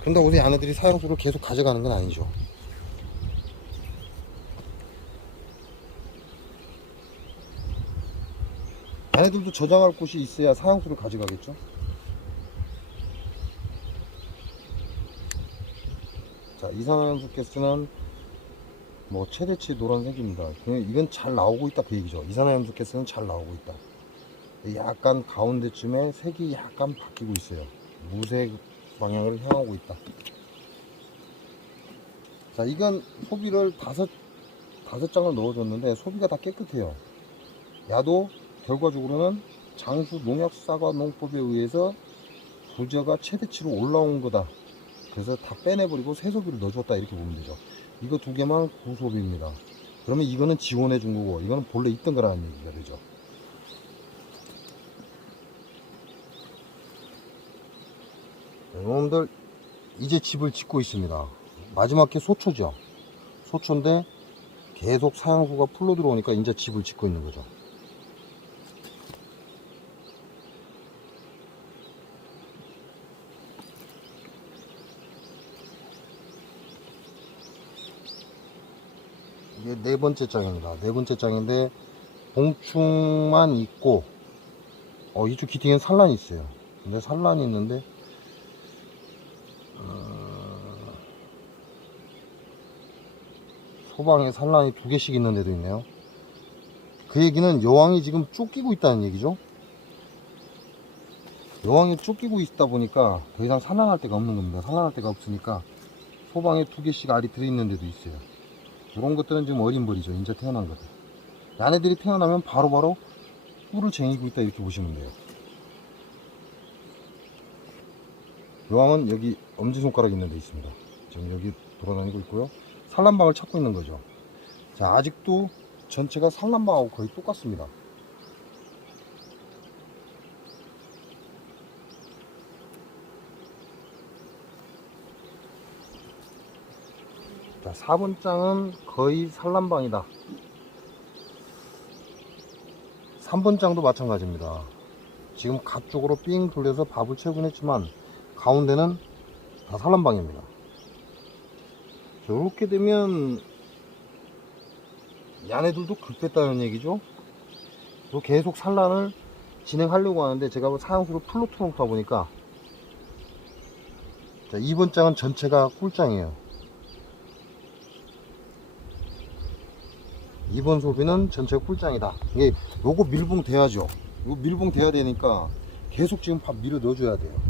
그런데 우리 아내들이 사양수를 계속 가져가는 건 아니죠. 아내들도 저장할 곳이 있어야 사양수를 가져가겠죠. 자, 이산화탄소 가스는 뭐 최대치 노란색입니다. 이건 잘 나오고 있다 그 얘기죠. 이산화탄소 가스는 잘 나오고 있다. 약간 가운데쯤에 색이 약간 바뀌고 있어요. 무색 방향을 향하고 있다. 자, 이건 소비를 다섯 장을 넣어줬는데 소비가 다 깨끗해요. 야도 결과적으로는 장수 농약사과 농법에 의해서 부저가 최대치로 올라온 거다. 그래서 다 빼내버리고 새소비를 넣어줬다 이렇게 보면 되죠. 이거 두 개만 구소비입니다. 그러면 이거는 지원해 준 거고 이거는 본래 있던 거라는 얘기가 되죠. 여러분들 이제 집을 짓고 있습니다. 마지막 게 소초죠. 소초인데 계속 사양수가 풀로 들어오니까 이제 집을 짓고 있는 거죠. 이게 네 번째 장입니다. 네 번째 장인데 봉충만 있고 이쪽 기둥엔 산란이 있어요. 근데 산란이 있는데 소방에 산란이 2개씩 있는 데도 있네요. 그 얘기는 여왕이 지금 쫓기고 있다는 얘기죠. 여왕이 쫓기고 있다 보니까 더 이상 산란할 데가 없는 겁니다. 산란할 데가 없으니까 소방에 2개씩 알이 들어있는 데도 있어요. 이런 것들은 지금 어린 벌이죠. 이제 태어난 것들. 야네들이 태어나면 바로바로 꿀을 쟁이고 있다 이렇게 보시면 돼요. 여왕은 여기 엄지손가락 있는 데 있습니다. 지금 여기 돌아다니고 있고요. 산란방을 찾고 있는 거죠. 자, 아직도 전체가 산란방하고 거의 똑같습니다. 자, 4번 장은 거의 산란방이다. 3번 장도 마찬가지입니다. 지금 갓 쪽으로 삥 돌려서 밥을 채우긴 했지만 가운데는 다 산란방입니다. 이렇게 되면 야네들도 급했다는 얘기죠. 계속 산란을 진행하려고 하는데 제가 사양수를 풀로 틀어놓다 보니까 자, 2번 장은 전체가 꿀장이에요. 2번 소비는 전체가 꿀장이다. 이게 요거 밀봉 돼야죠. 요 밀봉 돼야 되니까 계속 지금 밥 밀어 넣어줘야 돼요.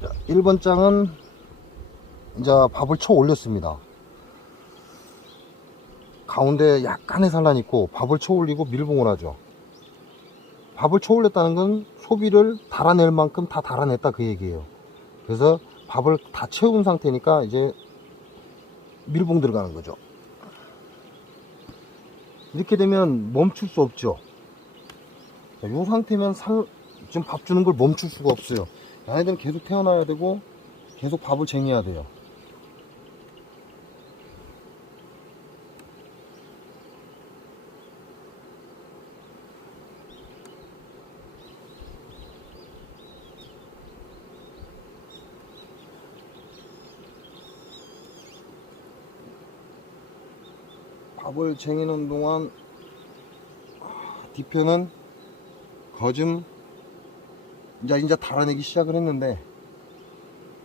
자, 1번 장은 이제 밥을 쳐 올렸습니다. 가운데 약간의 산란이 있고 밥을 쳐 올리고 밀봉을 하죠. 밥을 쳐 올렸다는 건 소비를 달아낼 만큼 다 달아냈다 그 얘기예요. 그래서 밥을 다 채운 상태니까 이제 밀봉 들어가는 거죠. 이렇게 되면 멈출 수 없죠. 자, 이 상태면 지금 밥 주는 걸 멈출 수가 없어요. 얘네들은 계속 태어나야 되고 계속 밥을 쟁여야 돼요. 밥을 쟁이는 동안 뒤편은 거즘 이제 달아내기 시작을 했는데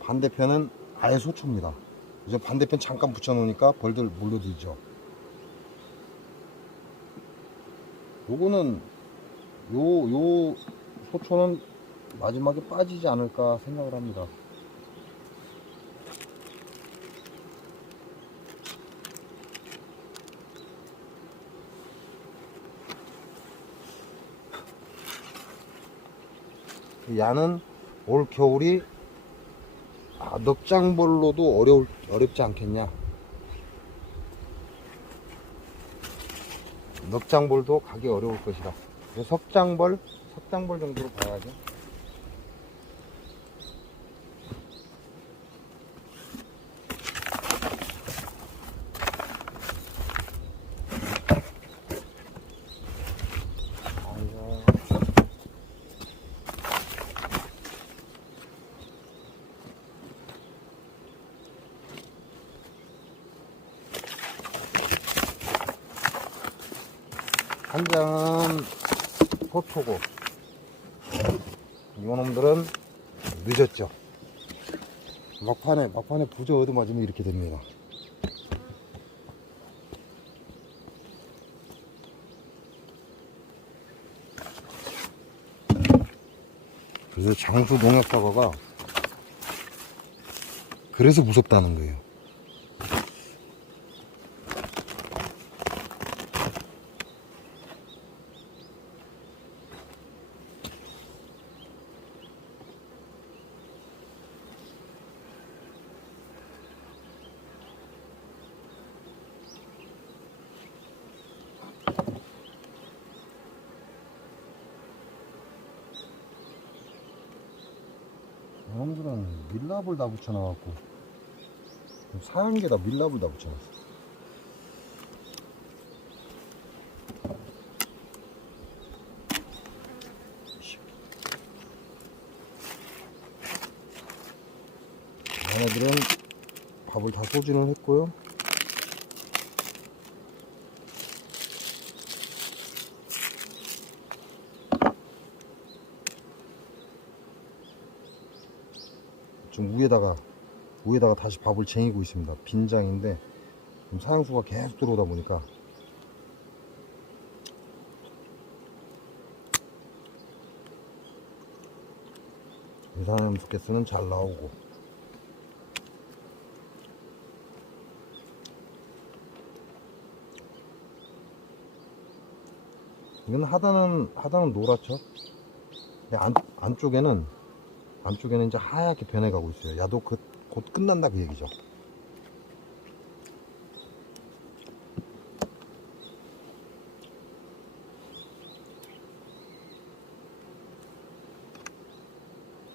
반대편은 아예 소초입니다. 이제 반대편 잠깐 붙여 놓으니까 벌들 물러들죠. 요거는 요 소초는 마지막에 빠지지 않을까 생각을 합니다. 야는 올 겨울이 넉장벌로도 어렵지 않겠냐. 넉장벌도 가기 어려울 것이다. 석장벌 정도로 봐야죠. 한 장은 소초고, 이놈들은 늦었죠. 막판에 부저 얻어맞으면 이렇게 됩니다. 그래서 장수 농약 사과가 그래서 무섭다는 거예요. 이놈들은 밀랍을 다 붙여놔갖고, 사양개다 밀랍을 다 붙여놨어. 얘네들은 밥을 다 소진을 했고요. 지금 위에다가 다시 밥을 쟁이고 있습니다. 빈장인데 지금 사양수가 계속 들어오다 보니까 유산염수가스는 잘 나오고, 이건 하단은 노랗죠. 근데 안쪽에는 이제 하얗게 변해가고 있어요. 야도 곧 끝난다 그 얘기죠.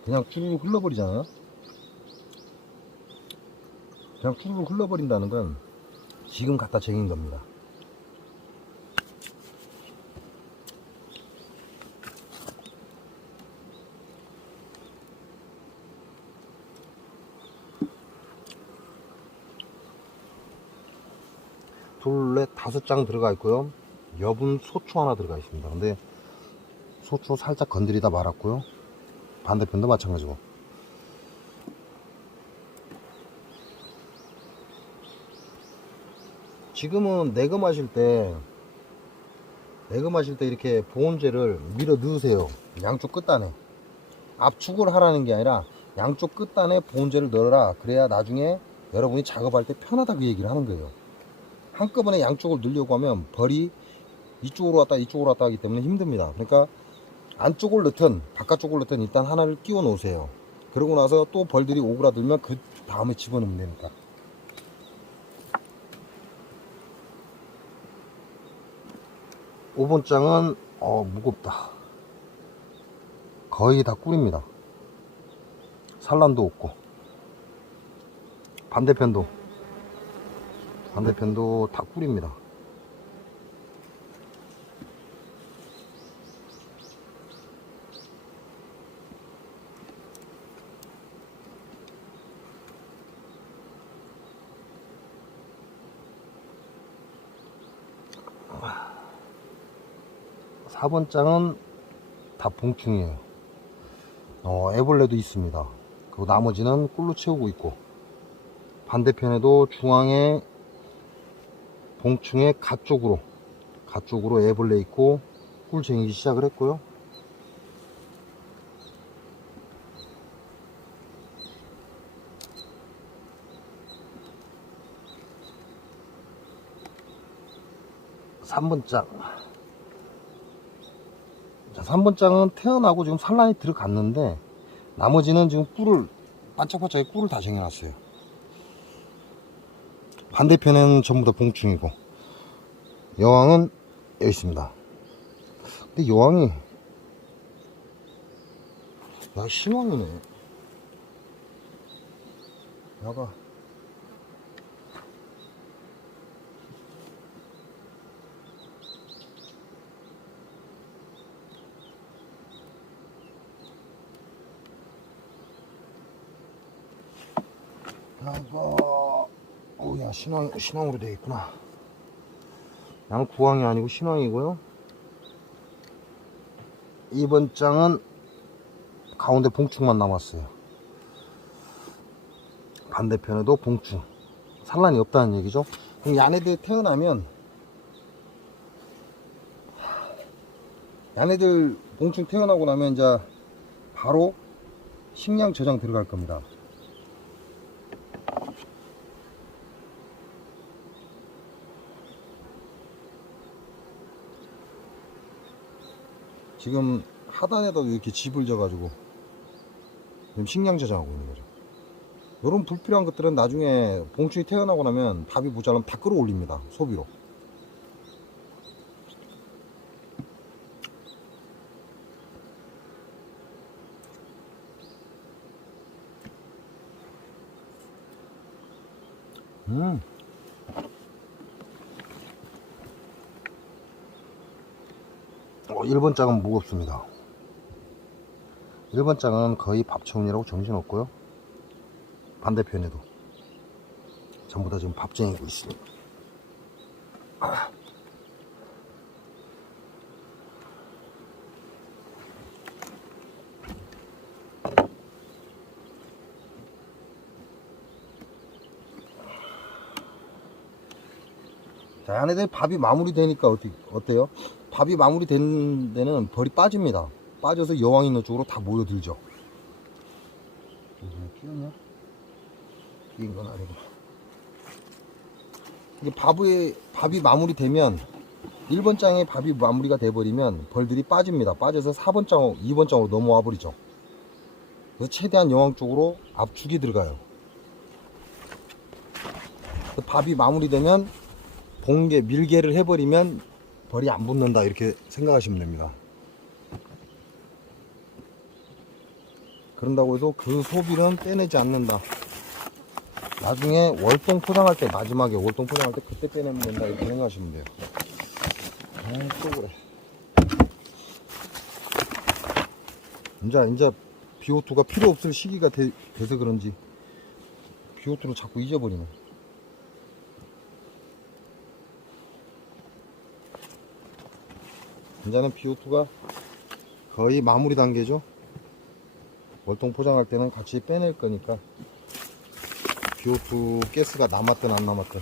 그냥 주르륵 흘러버리잖아요. 그냥 주르륵 흘러버린다는 건 지금 갖다 쟁인 겁니다. 둘, 넷, 5장 들어가 있고요. 여분 소초 하나 들어가 있습니다. 근데 소초 살짝 건드리다 말았고요. 반대편도 마찬가지고. 지금은 내금하실 때 이렇게 보온재를 밀어 넣으세요. 양쪽 끝단에 압축을 하라는 게 아니라 양쪽 끝단에 보온재를 넣어라. 그래야 나중에 여러분이 작업할 때 편하다 그 얘기를 하는 거예요. 한꺼번에 양쪽을 넣으려고 하면 벌이 이쪽으로 왔다 이쪽으로 왔다 하기 때문에 힘듭니다. 그러니까 안쪽을 넣든 바깥쪽을 넣든 일단 하나를 끼워 놓으세요. 그러고 나서 또 벌들이 오그라들면 그 다음에 집어넣으면 되니까. 오번장은 무겁다. 거의 다 꿀입니다. 산란도 없고, 반대편도 다 꿀입니다. 사 번장은 다 봉충이에요. 애벌레도 있습니다. 그리고 나머지는 꿀로 채우고 있고, 반대편에도 중앙에 봉충의 가쪽으로 애벌레 있고 꿀 쟁이기 시작을 했고요. 삼 번장. 자, 3번장은 태어나고 지금 산란이 들어갔는데 나머지는 지금 꿀을 반짝반짝하게 꿀을 다 쟁여놨어요. 반대편에는 전부 다 봉충이고, 여왕은 여기 있습니다. 근데 여왕이 야 신왕이네. 야가 야 신왕으로 되어 있구나. 양은 구왕이 아니고 신왕이고요. 이번 장은 가운데 봉충만 남았어요. 반대편에도 봉충. 산란이 없다는 얘기죠. 그럼 얘네들 태어나면, 얘네들 봉충 태어나고 나면 이제 바로 식량 저장 들어갈 겁니다. 지금 하단에다가 이렇게 집을 져가지고 지금 식량 저장하고 있는 거죠. 이런 불필요한 것들은 나중에 봉충이 태어나고 나면 밥이 모자라면 다 끌어올립니다. 소비로. 음. 1번 짝은 무겁습니다. 1번 짝은 거의 밥청이라고 정신없고요. 반대편에도 전부 다 지금 밥쟁이고 있습니다. 자, 안에들 밥이 마무리되니까 어때요? 밥이 마무리된 데는 벌이 빠집니다. 빠져서 여왕 있는 쪽으로 다 모여들죠. 끼었냐? 끼인 건 아니고. 이게 밥이 마무리되면 1번 장에 밥이 마무리가 돼버리면 벌들이 빠집니다. 빠져서 4번 장, 2번 장으로 넘어와 버리죠. 그래서 최대한 여왕 쪽으로 압축이 들어가요. 밥이 마무리되면 봉개, 밀개를 해버리면 벌이 안 붙는다, 이렇게 생각하시면 됩니다. 그런다고 해도 그 소비는 빼내지 않는다. 나중에 월동 포장할 때, 마지막에 월동 포장할 때 그때 빼내면 된다, 이렇게 생각하시면 돼요. 또 그래. 이제 BO2가 필요 없을 시기가 돼서 그런지 BO2를 자꾸 잊어버리네. 이제는 BO2가 거의 마무리 단계죠. 월동 포장할 때는 같이 빼낼 거니까 BO2 가스가 남았든 안 남았든.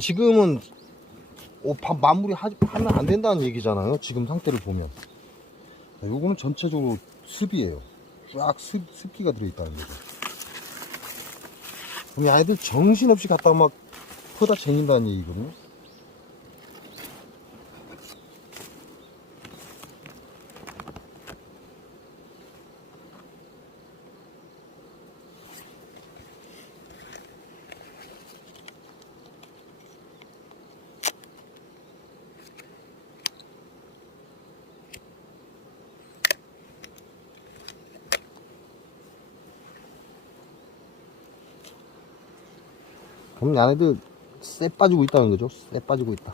지금은 밥 마무리 하면 안 된다는 얘기잖아요. 지금 상태를 보면. 요거는 전체적으로 습이에요. 쫙 습기가 들어있다는 거죠. 그럼 아이들 정신없이 갖다 막 퍼다 쟁인다는 얘기거든요. 그럼 얘네들 쎄 빠지고 있다는 거죠. 쎄 빠지고 있다.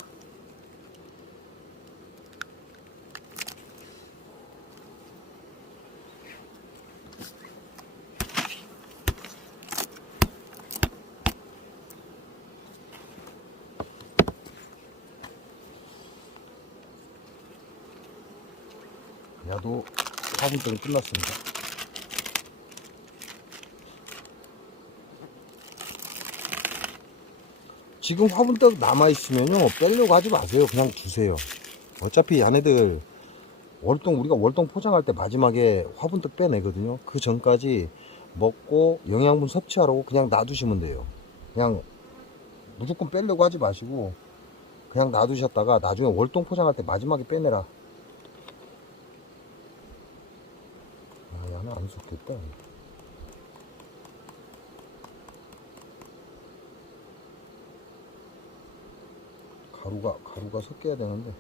야도 화분병이 끝났습니다. 지금 화분떡 남아있으면요, 빼려고 하지 마세요. 그냥 두세요. 어차피 얘네들 우리가 월동 포장할 때 마지막에 화분떡 빼내거든요. 그 전까지 먹고 영양분 섭취하라고 그냥 놔두시면 돼요. 그냥 무조건 빼려고 하지 마시고 그냥 놔두셨다가 나중에 월동 포장할 때 마지막에 빼내라. 얘는 안 섞였다. 가루가 섞여야 되는데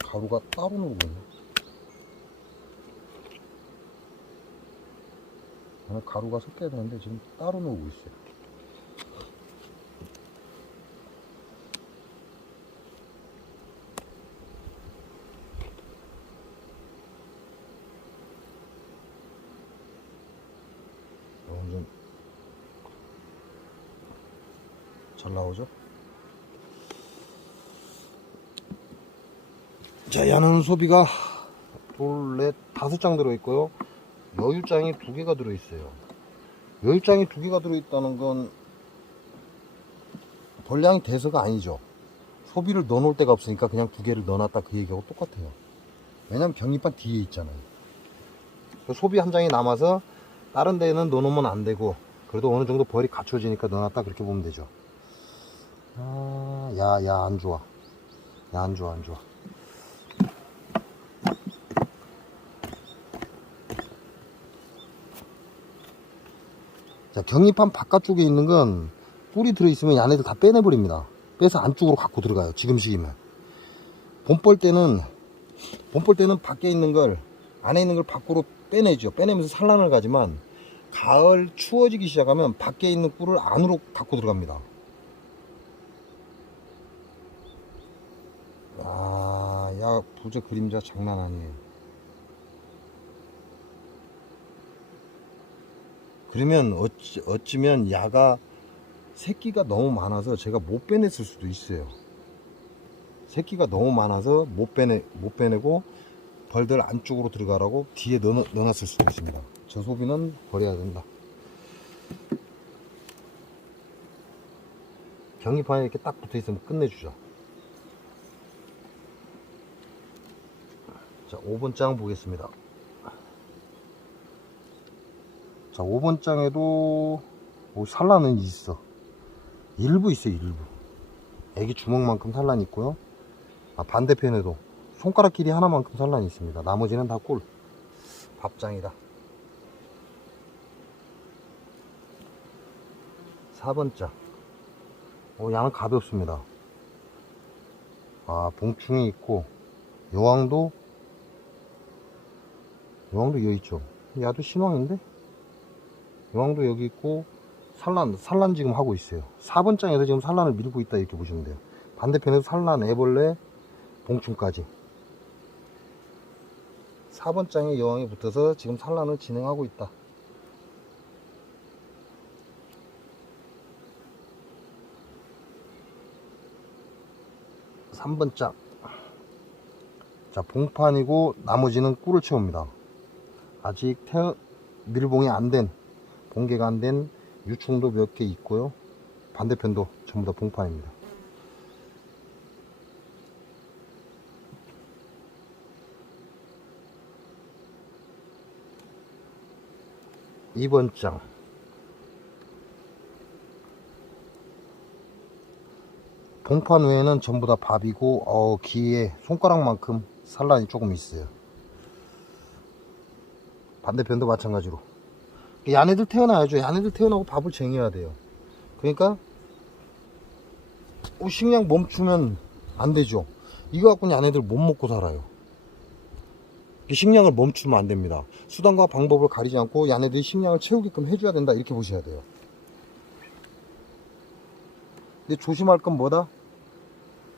가루가 따로 놀고 있네. 가루가 섞여야 되는데 지금 따로 놀고 있어요. 잘 나오죠? 자, 야는 소비가 둘, 넷, 5장 들어있고요. 여유장이 2개가 들어있어요. 여유장이 2개가 들어있다는 건 벌량이 돼서가 아니죠. 소비를 넣어놓을 데가 없으니까 그냥 2개를 넣어놨다 그 얘기하고 똑같아요. 왜냐면 병립판 뒤에 있잖아요. 소비 한 장이 남아서 다른 데는 넣어놓으면 안 되고, 그래도 어느 정도 벌이 갖춰지니까 넣어놨다 그렇게 보면 되죠. 야, 안 좋아. 야, 안 좋아. 자, 경립판 바깥쪽에 있는 건 뿔이 들어있으면 얘네들 다 빼내버립니다. 빼서 안쪽으로 갖고 들어가요. 지금 시기면. 봄벌 때는 밖에 있는 걸, 안에 있는 걸 밖으로 빼내죠. 빼내면서 산란을 가지만, 가을 추워지기 시작하면 밖에 있는 꿀을 안으로 갖고 들어갑니다. 야, 부저 그림자 장난 아니에요. 그러면 어찌면 야가 새끼가 너무 많아서 제가 못 빼냈을 수도 있어요. 새끼가 너무 많아서 못 빼내고 벌들 안쪽으로 들어가라고 뒤에 넣어놨을 수도 있습니다. 저 소비는 버려야 된다. 경립판에 이렇게 딱 붙어 있으면 끝내주죠. 자, 5번 장 보겠습니다. 자, 5번 장에도 산란은 있어. 일부 있어요, 일부. 애기 주먹만큼 산란이 있고요. 반대편에도 손가락 길이 하나만큼 산란이 있습니다. 나머지는 다 꿀. 밥장이다. 4번 장. 양은 가볍습니다. 봉충이 있고, 여왕도 여기 있죠. 야도 신왕인데? 여왕도 여기 있고, 산란 지금 하고 있어요. 4번 장에서 지금 산란을 밀고 있다 이렇게 보시면 돼요. 반대편에도 산란, 애벌레, 봉충까지. 4번 장에 여왕이 붙어서 지금 산란을 진행하고 있다. 삼 번 장. 자, 봉판이고 나머지는 꿀을 채웁니다. 아직 밀봉이 안 된, 봉개가 안 된 유충도 몇 개 있고요. 반대편도 전부 다 봉판입니다. 이번 장. 봉판 외에는 전부 다 밥이고, 귀에 손가락만큼 산란이 조금 있어요. 반대편도 마찬가지로. 야네들 태어나야죠. 야네들 태어나고 밥을 쟁여야 돼요. 그러니까 식량 멈추면 안 되죠. 이거 갖고는 야네들 못 먹고 살아요. 식량을 멈추면 안 됩니다. 수단과 방법을 가리지 않고 야네들이 식량을 채우게끔 해줘야 된다 이렇게 보셔야 돼요. 근데 조심할 건 뭐다?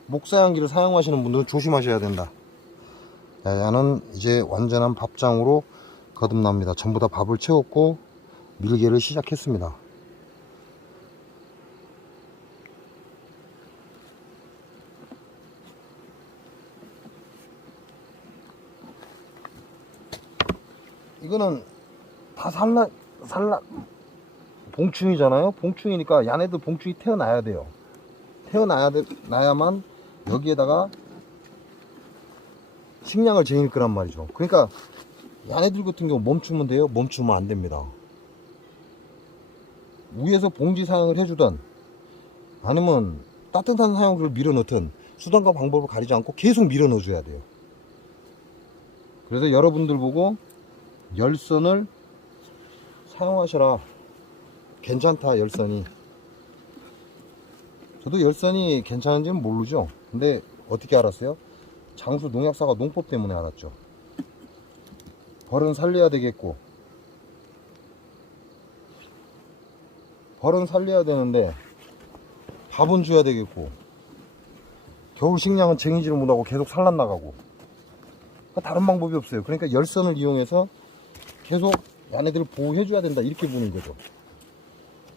목사양기를 사용하시는 분들은 조심하셔야 된다. 야는 이제 완전한 밥장으로 거듭납니다. 전부 다 밥을 채웠고 밀개를 시작했습니다. 이거는 다 산란 봉충이잖아요. 봉충이니까 야네들 봉충이 태어나야 돼요. 태어나야만 여기에다가 식량을 쟁일 거란 말이죠. 그러니까 야네들 같은 경우 멈추면 돼요. 멈추면 안 됩니다. 위에서 봉지 사용을 해주던 아니면 따뜻한 사용을 밀어넣든 수단과 방법을 가리지 않고 계속 밀어넣어줘야 돼요. 그래서 여러분들 보고 열선을 사용하셔라. 괜찮다, 열선이. 저도 열선이 괜찮은지는 모르죠. 근데 어떻게 알았어요? 장수 농약사가 농법 때문에 알았죠. 벌은 살려야 되겠고, 벌은 살려야 되는데 밥은 줘야 되겠고, 겨울 식량은 쟁이지를 못하고 계속 산란 나가고, 다른 방법이 없어요. 그러니까 열선을 이용해서 계속 야네들을 보호해 줘야 된다 이렇게 보는 거죠.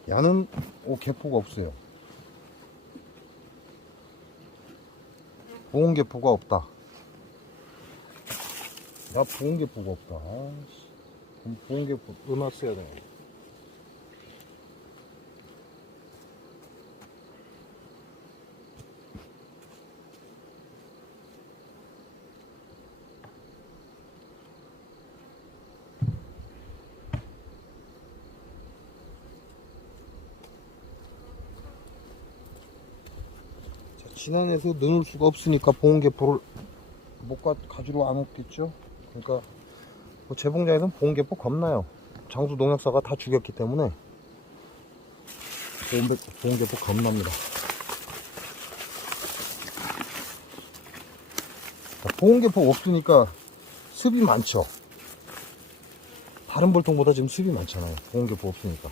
야는 개포가 없어요. 보온개포가 없다. 나 보온개포가 없다. 아이씨. 그럼 보온개포 음악 써야 돼. 진안에서 넣을 수가 없으니까 보온개포를 못 가지러 안 왔겠죠. 그러니까 뭐 재봉장에서는 보온개포 겁나요. 장수 농약사가 다 죽였기 때문에 보온개포 겁납니다. 보온개포 없으니까 습이 많죠. 다른 볼통보다 지금 습이 많잖아요. 보온개포 없으니까.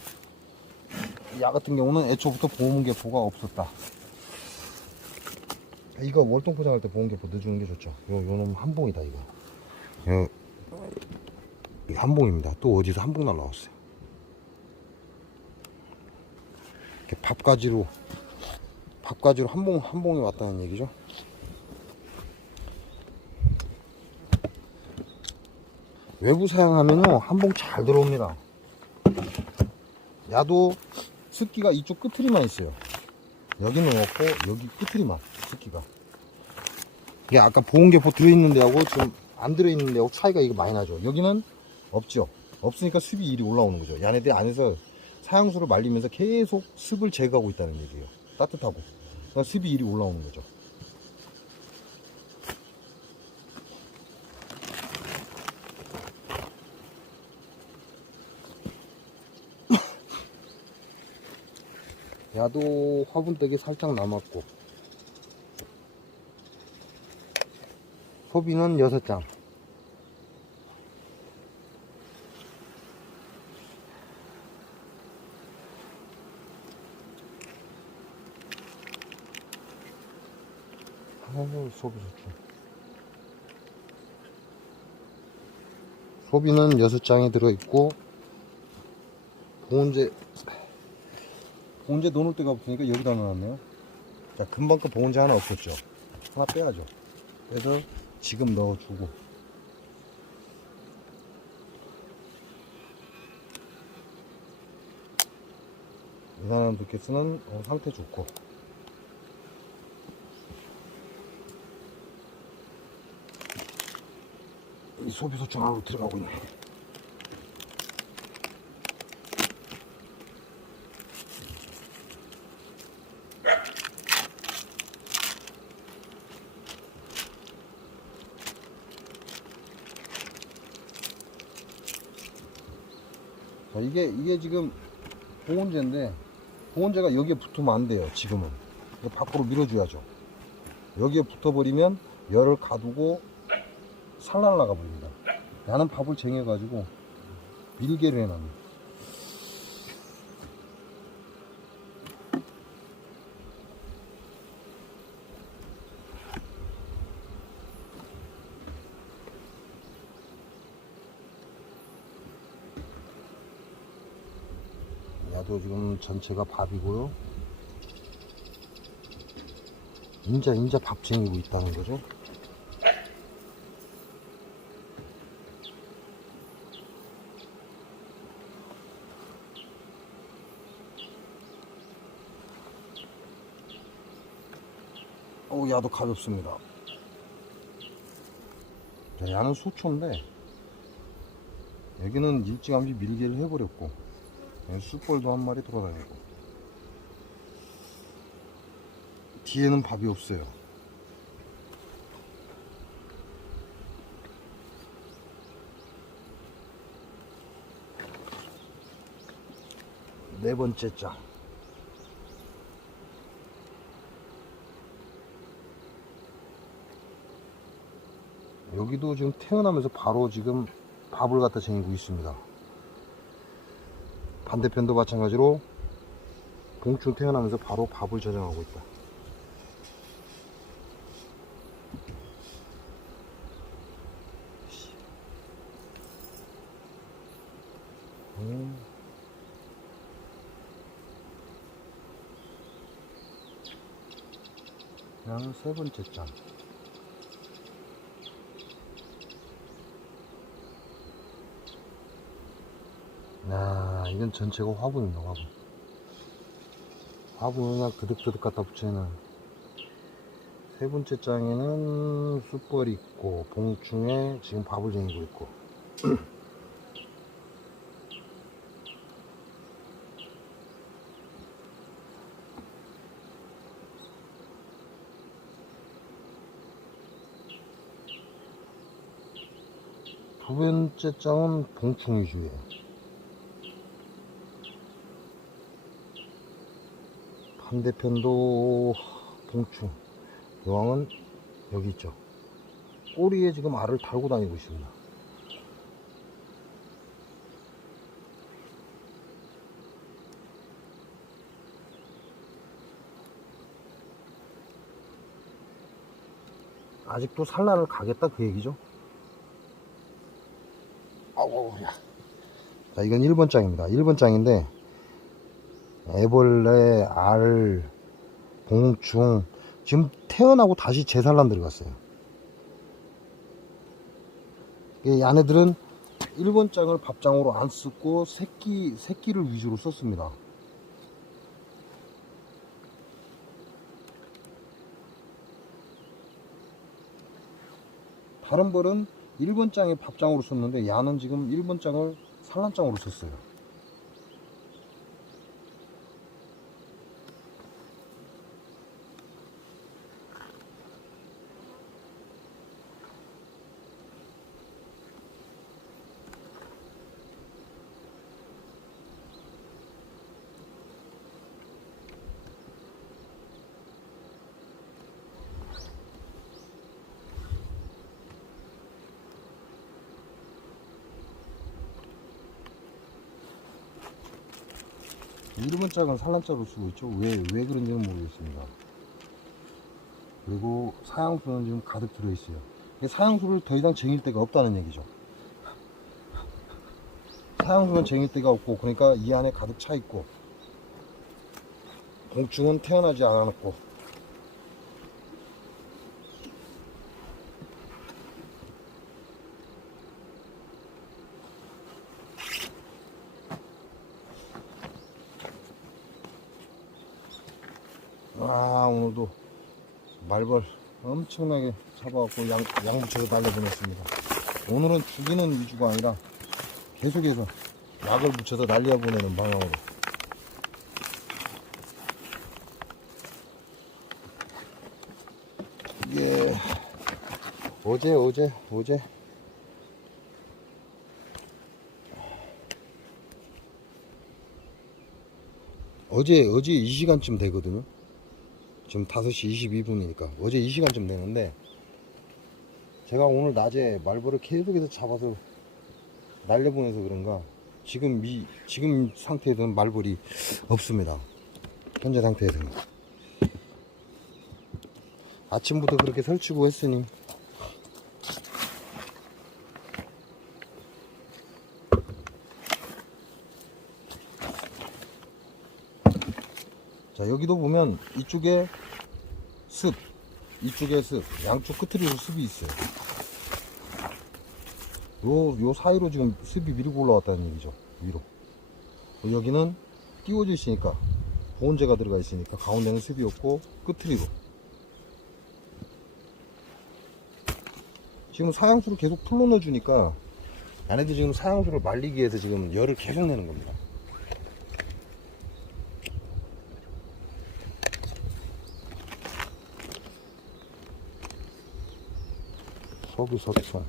야 같은 경우는 애초부터 보온개포가 없었다. 이거 월동 포장할 때 보온개포 넣어주는 게 좋죠. 요놈 한봉이다 이거. 이거 한봉입니다. 또 어디서 한봉 날라왔어요. 이렇게 밥가지로 한봉이 왔다는 얘기죠. 외부 사용하면요 한봉 잘 들어옵니다. 야도 습기가 이쪽 끝트리만 있어요. 여기는 없고 여기 끝트리만 습기가. 이게 아까 보온개포 들어있는 데하고 지금 안 들어있는 데하고 차이가 이거 많이 나죠. 여기는 없죠. 없으니까 습이 이리 올라오는 거죠. 얘네들 안에서 사양수를 말리면서 계속 습을 제거하고 있다는 얘기예요. 따뜻하고. 그러니까 습이 이리 올라오는 거죠. 야도 화분떡이 살짝 남았고 소비는 6장. 소비 좋죠. 소비는 6장이 들어있고 보온제 넣어놓을 데가 없으니까 여기다 넣어놨네요. 자, 금방 그 보온제 하나 없었죠. 하나 빼야죠. 그래서 지금 넣어주고 이산화탄 두께수는 상태 좋고 이 소비소총 안으로 들어가고 있네. 자, 이게 지금 보온제인데 보온제가 여기에 붙으면 안 돼요. 지금은 이거 밖으로 밀어줘야죠. 여기에 붙어버리면 열을 가두고 살날 나가 버립니다. 나는 밥을 쟁여가지고 밀개를 해놨네. 야도 지금 전체가 밥이고요. 인자 밥 쟁이고 있다는 거죠. 야도 가볍습니다. 자, 야는 수초인데 여기는 일찌감치 밀개를 해버렸고 숯벌도 한 마리 돌아다니고 뒤에는 밥이 없어요. 네 번째 장. 여기도 지금 태어나면서 바로 지금 밥을 갖다 쟁이고 있습니다. 반대편도 마찬가지로 봉충 태어나면서 바로 밥을 저장하고 있다. 그냥 세 번째 장. 이건 전체가 화분입니다. 화분 그냥 그득그득 갖다 붙여놓은. 세 번째 장에는 숯벌이 있고 봉충에 지금 밥을 쟁이고 있고. 두 번째 장은 봉충 위주예요. 반대편도 봉충. 여왕은 여기 있죠. 꼬리에 지금 알을 달고 다니고 있습니다. 아직도 산란을 가겠다 그 얘기죠. 아우야. 자, 이건 1번 장입니다. 1번 장인데 애벌레, 알, 봉충 지금 태어나고 다시 재산란 들어갔어요. 이 안에들은 1번 장을 밥장으로 안 쓰고 새끼를 위주로 썼습니다. 다른 벌은 1번 장에 밥장으로 썼는데 야는 지금 1번 장을 산란장으로 썼어요. 일본 짝은 산란자로 쓰고 있죠. 왜 그런지는 모르겠습니다. 그리고 사양수는 지금 가득 들어있어요. 사양수를 더 이상 쟁일 데가 없다는 얘기죠. 사양수는 쟁일 데가 없고, 그러니까 이 안에 가득 차 있고, 봉충은 태어나지 않았고. 오늘도 말벌 엄청나게 잡아갖고 양 붙여서 날려보냈습니다. 오늘은 죽이는 위주가 아니라 계속해서 약을 붙여서 날려보내는 방향으로. 이게 어제 이 시간쯤 되거든요. 지금 5시 22분이니까 어제 이 시간쯤 되는데, 제가 오늘 낮에 말벌을 계속해서 잡아서 날려보내서 그런가 지금 상태에서는 말벌이 없습니다. 현재 상태에서는. 아침부터 그렇게 설치고 했으니 자, 여기도 보면 이쪽에 습, 이쪽에 습, 양쪽 끝으로 습이 있어요. 요 사이로 지금 습이 밀고 올라왔다는 얘기죠. 위로. 여기는 띄워져 있으니까, 보온재가 들어가 있으니까 가운데는 습이 없고 끝으로. 지금 사양수를 계속 풀로 넣어주니까 안에도 지금 사양수를 말리기 위해서 지금 열을 계속 내는 겁니다. 석유 석탄.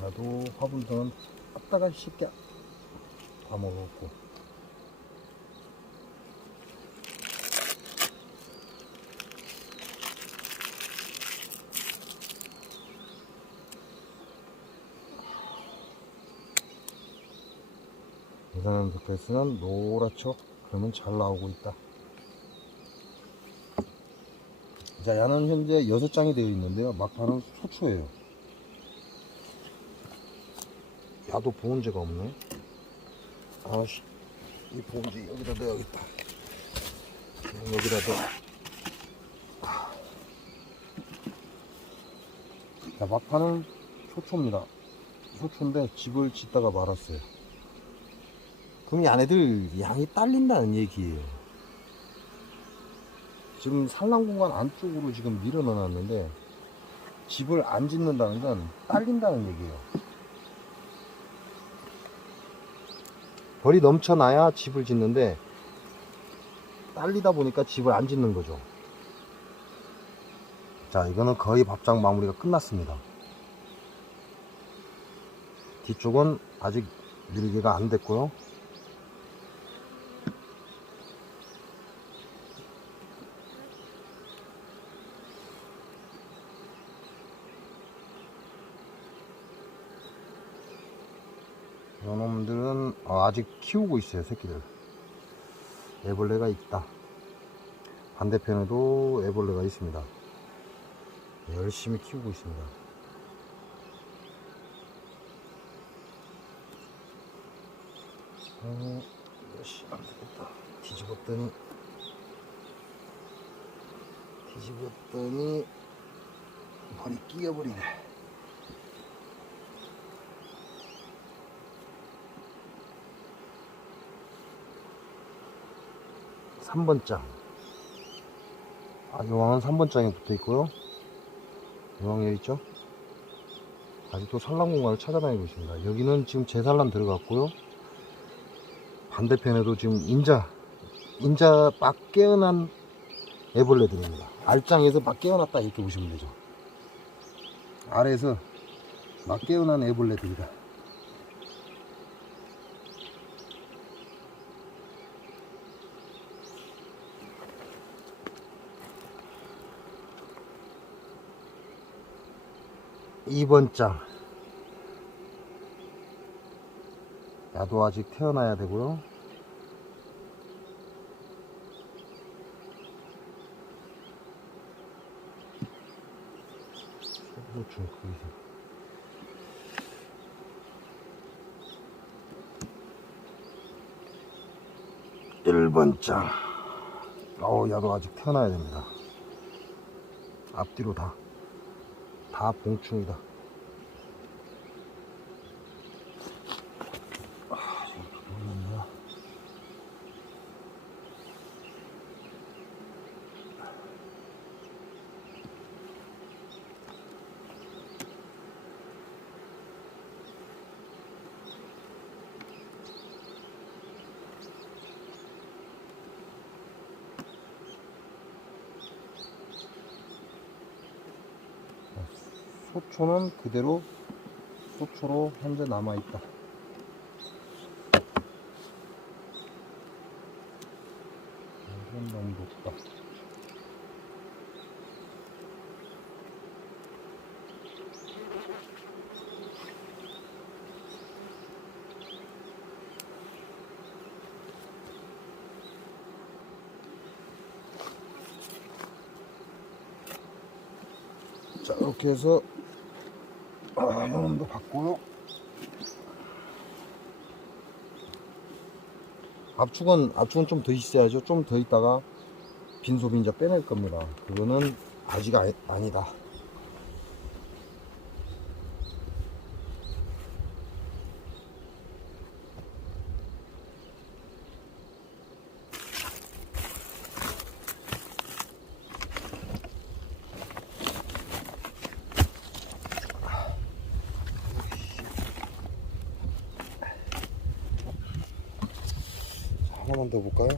나도 화분등은 앞다가 쉽게 다 먹었고. 베사나무드크레스는 노랗죠? 그러면 잘 나오고 있다. 자, 야는 현재 6장이 되어 있는데요. 막판은 소초예요. 야도 보온제가 없네. 아씨, 이 보온제 여기다 넣어야겠다. 여기다 넣어. 자, 막판은 소초입니다. 소초인데 집을 짓다가 말았어요. 그럼 얘네들 양이 딸린다는 얘기예요. 지금 산란공간 안쪽으로 지금 밀어 넣어놨는데 집을 안 짓는다는 건 딸린다는 얘기예요. 벌이 넘쳐나야 집을 짓는데 딸리다 보니까 집을 안 짓는 거죠. 자, 이거는 거의 밥장 마무리가 끝났습니다. 뒤쪽은 아직 밀개가 안 됐고요. 요놈들은 아직 키우고 있어요. 새끼들. 애벌레가 있다. 반대편에도 애벌레가 있습니다. 열심히 키우고 있습니다. 역시 안되겠다. 뒤집었더니 벌이 끼어버리네. 3번장. 여왕은 3번장에 붙어 있고요. 여왕 여기 있죠? 아직도 산란 공간을 찾아다니고 있습니다. 여기는 지금 재산란 들어갔고요. 반대편에도 지금 인자 막 깨어난 애벌레들입니다. 알장에서 막 깨어났다 이렇게 보시면 되죠. 아래에서 막 깨어난 애벌레들이다. 이번 장 야도 아직 태어나야 되고요. 소보충 크기 1번 장. 야도 아직 태어나야 됩니다. 앞뒤로 다 봉충이다. 소초는 그대로 소초로 현재 남아있다. 이건 너무 높다. 자, 이렇게 해서 요놈도 봤고요. 압축은 좀 더 있어야죠. 좀 더 있다가 빈소비 이제 빼낼 겁니다. 그거는 아직 아니다. 하나만 더 볼까요?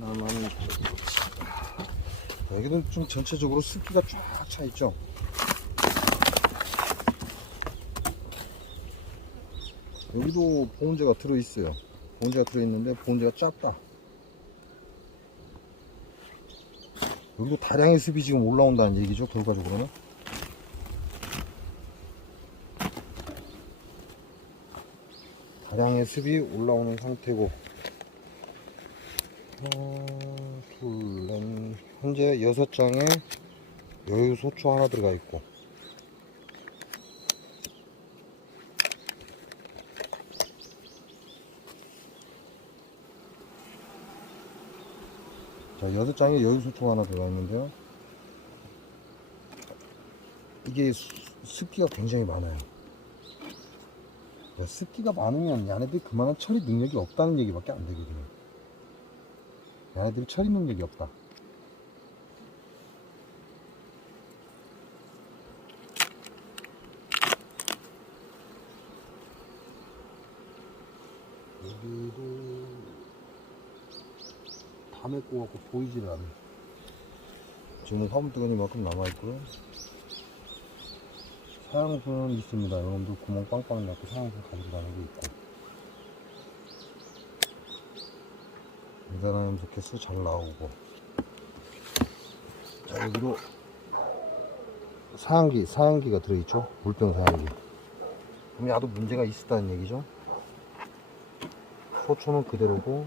하나만 더. 여기는 좀 전체적으로 습기가 쫙 차 있죠. 여기도 보온제가 들어 있어요. 보온제가 들어 있는데 보온제가 작다. 여기도 다량의 습이 지금 올라온다는 얘기죠. 결과적으로는 다량의 습이 올라오는 상태고, 현재 6장에 여유 소초 하나 들어가 있고, 자, 6장에 여유 소초가 하나 들어가 있는데요. 이게 습기가 굉장히 많아요. 습기가 많으면 얘네들이 그만한 처리 능력이 없다는 얘기밖에 안 되거든요. 얘네들이 처리 능력이 없다. 여기도 다 맺고 갖고 보이질 않네. 지금 화분뜨거니만큼 남아있고요. 사양수는 있습니다. 여러분들 구멍 빵빵 났고 사양수 가지고 다니고 있고, 대단한 소켓수 잘 나오고, 자, 여기로 사양기가 들어있죠. 물병 사양기. 그럼 야도 문제가 있었다는 얘기죠. 소초는 그대로고,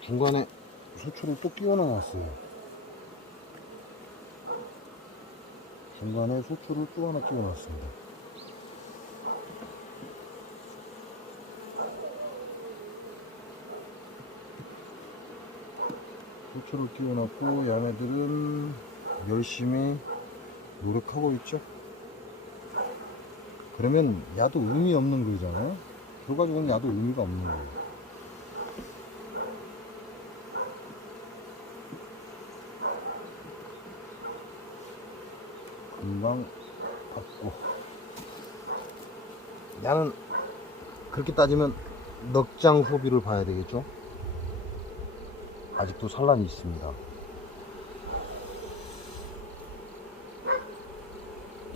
중간에 소초를 또 끼워 놨어요. 중간에 소초를 또 하나 끼워 놨습니다. 소초를 끼워 놨고, 얘네들은 열심히 노력하고 있죠. 그러면 야도 의미 없는 거잖아요. 결과적으로는 야도 의미가 없는 거예요. 금방 받고, 야는 그렇게 따지면 넉장 소비를 봐야 되겠죠. 아직도 산란이 있습니다.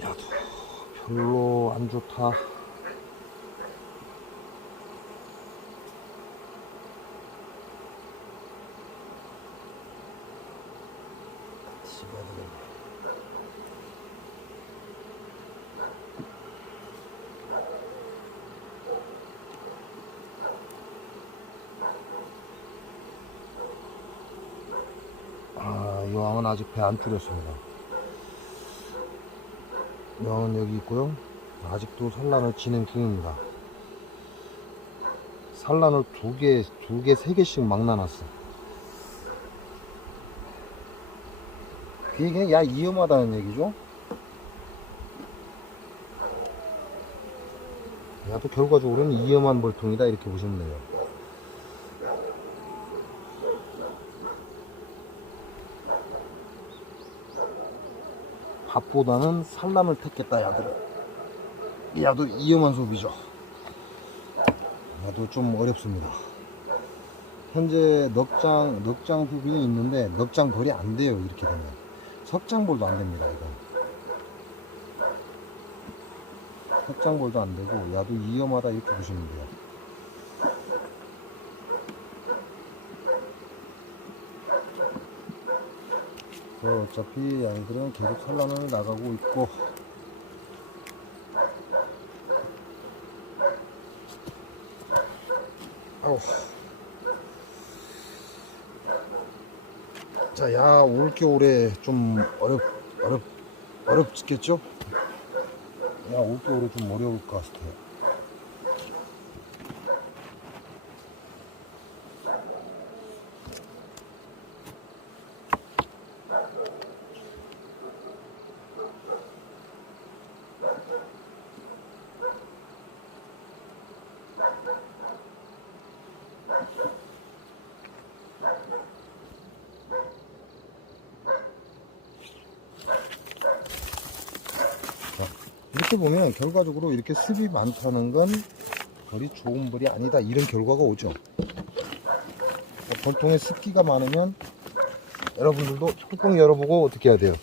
야도 별로 안 좋다. 여왕은 아직 배 안 줄였습니다. 여왕은 여기 있고요. 아직도 산란을 진행 중입니다. 산란을 두 개, 세 개씩 막 나눴어. 그게 그냥 야 위험하다는 얘기죠. 야도 결과적으로는 위험한 벌통이다 이렇게 보시면 돼요. 밥보다는 산란을 택했다 야들. 야도 위험한 소비죠. 야도 좀 어렵습니다. 현재 넉장 부분이 있는데 넉장 벌이 안 돼요. 이렇게 되면 석장벌도 안 됩니다. 이건 석장벌도 안 되고 야도 위험하다 이렇게 보시면 돼요. 어차피 양들은 계속 산란을 나가고 있고, 자, 야 올겨울에 좀 어렵겠죠? 야 올겨울에 좀 어려울 것 같아요. 이렇게 보면 결과적으로 이렇게 습이 많다는 건 벌이 좋은 벌이 아니다 이런 결과가 오죠. 벌통에 습기가 많으면 여러분들도 뚜껑 열어보고 어떻게 해야 돼요?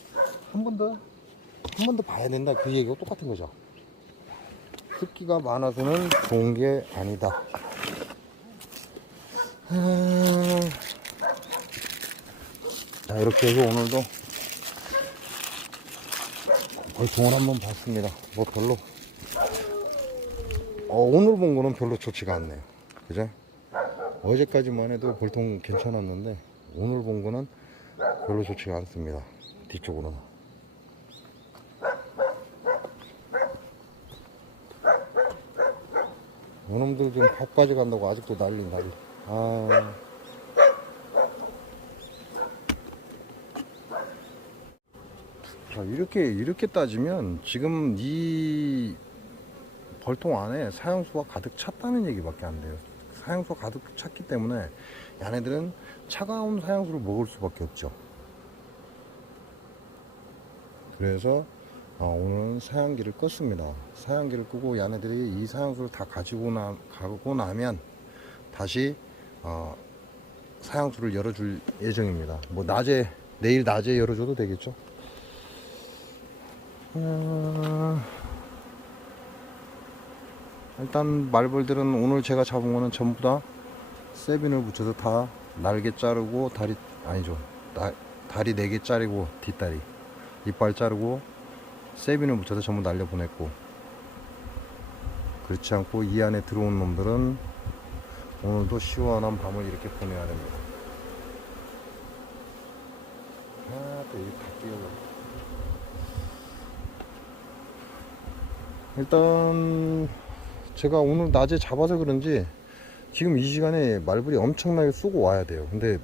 한 번 더 봐야 된다 그 얘기가 똑같은 거죠. 습기가 많아서는 좋은 게 아니다. 자, 이렇게 해서 오늘도 벌통을 한번 봤습니다. 뭐 별로 오늘 본 거는 별로 좋지가 않네요. 그죠? 어제까지만 해도 벌통 괜찮았는데 오늘 본 거는 별로 좋지가 않습니다. 뒤쪽으로는. 요놈들 지금 밥까지 간다고 아직도 난리. 아. 자, 이렇게 따지면 지금 이 벌통 안에 사형수가 가득 찼다는 얘기밖에 안 돼요. 사형수가 가득 찼기 때문에 얘네들은 차가운 사형수를 먹을 수밖에 없죠. 그래서 오늘은 사양기를 껐습니다. 사양기를 끄고 얘네들이 이 사형수를 다 가고 나면 다시 사형수를 열어줄 예정입니다. 뭐 내일 낮에 열어줘도 되겠죠. 일단 말벌들은 오늘 제가 잡은 거는 전부 다 세빈을 붙여서 다 날개 자르고 다리 4개 자르고 뒷다리 이빨 자르고 세빈을 붙여서 전부 날려 보냈고, 그렇지 않고 이 안에 들어온 놈들은 오늘도 시원한 밤을 이렇게 보내야 됩니다. 또 이게 다 뛰어가. 일단 제가 오늘 낮에 잡아서 그런지 지금 이 시간에 말벌이 엄청나게 쏘고 와야 돼요. 근데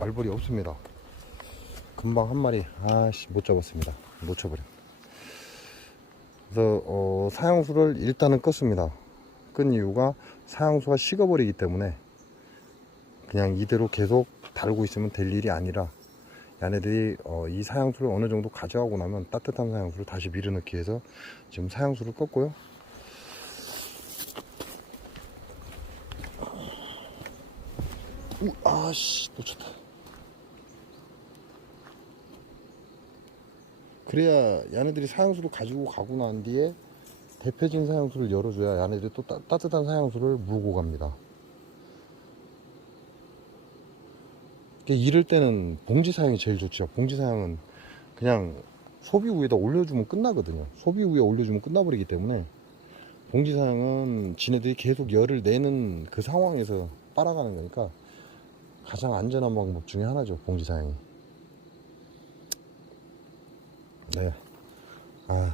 말벌이 없습니다. 금방 한 마리 못 잡았습니다. 놓쳐버려. 그래서 사형수를 일단은 껐습니다. 끈 이유가 사형수가 식어버리기 때문에 그냥 이대로 계속 다루고 있으면 될 일이 아니라 얘네들이 이 사형수를 어느 정도 가져가고 나면 따뜻한 사형수를 다시 밀어넣기 위해서 지금 사형수를 껐고요. 아씨, 놓쳤다. 그래야 얘네들이 사형수를 가지고 가고 난 뒤에 데펴진 사형수를 열어줘야 얘네들이 또 따뜻한 사형수를 물고 갑니다. 이럴 때는 봉지 사형이 제일 좋죠. 봉지 사형은 그냥 소비 우에다 올려주면 끝나거든요. 소비 우에 올려주면 끝나버리기 때문에 봉지 사형은 지네들이 계속 열을 내는 그 상황에서 빨아가는 거니까 가장 안전한 방법 중에 하나죠, 봉지 사형이. 네.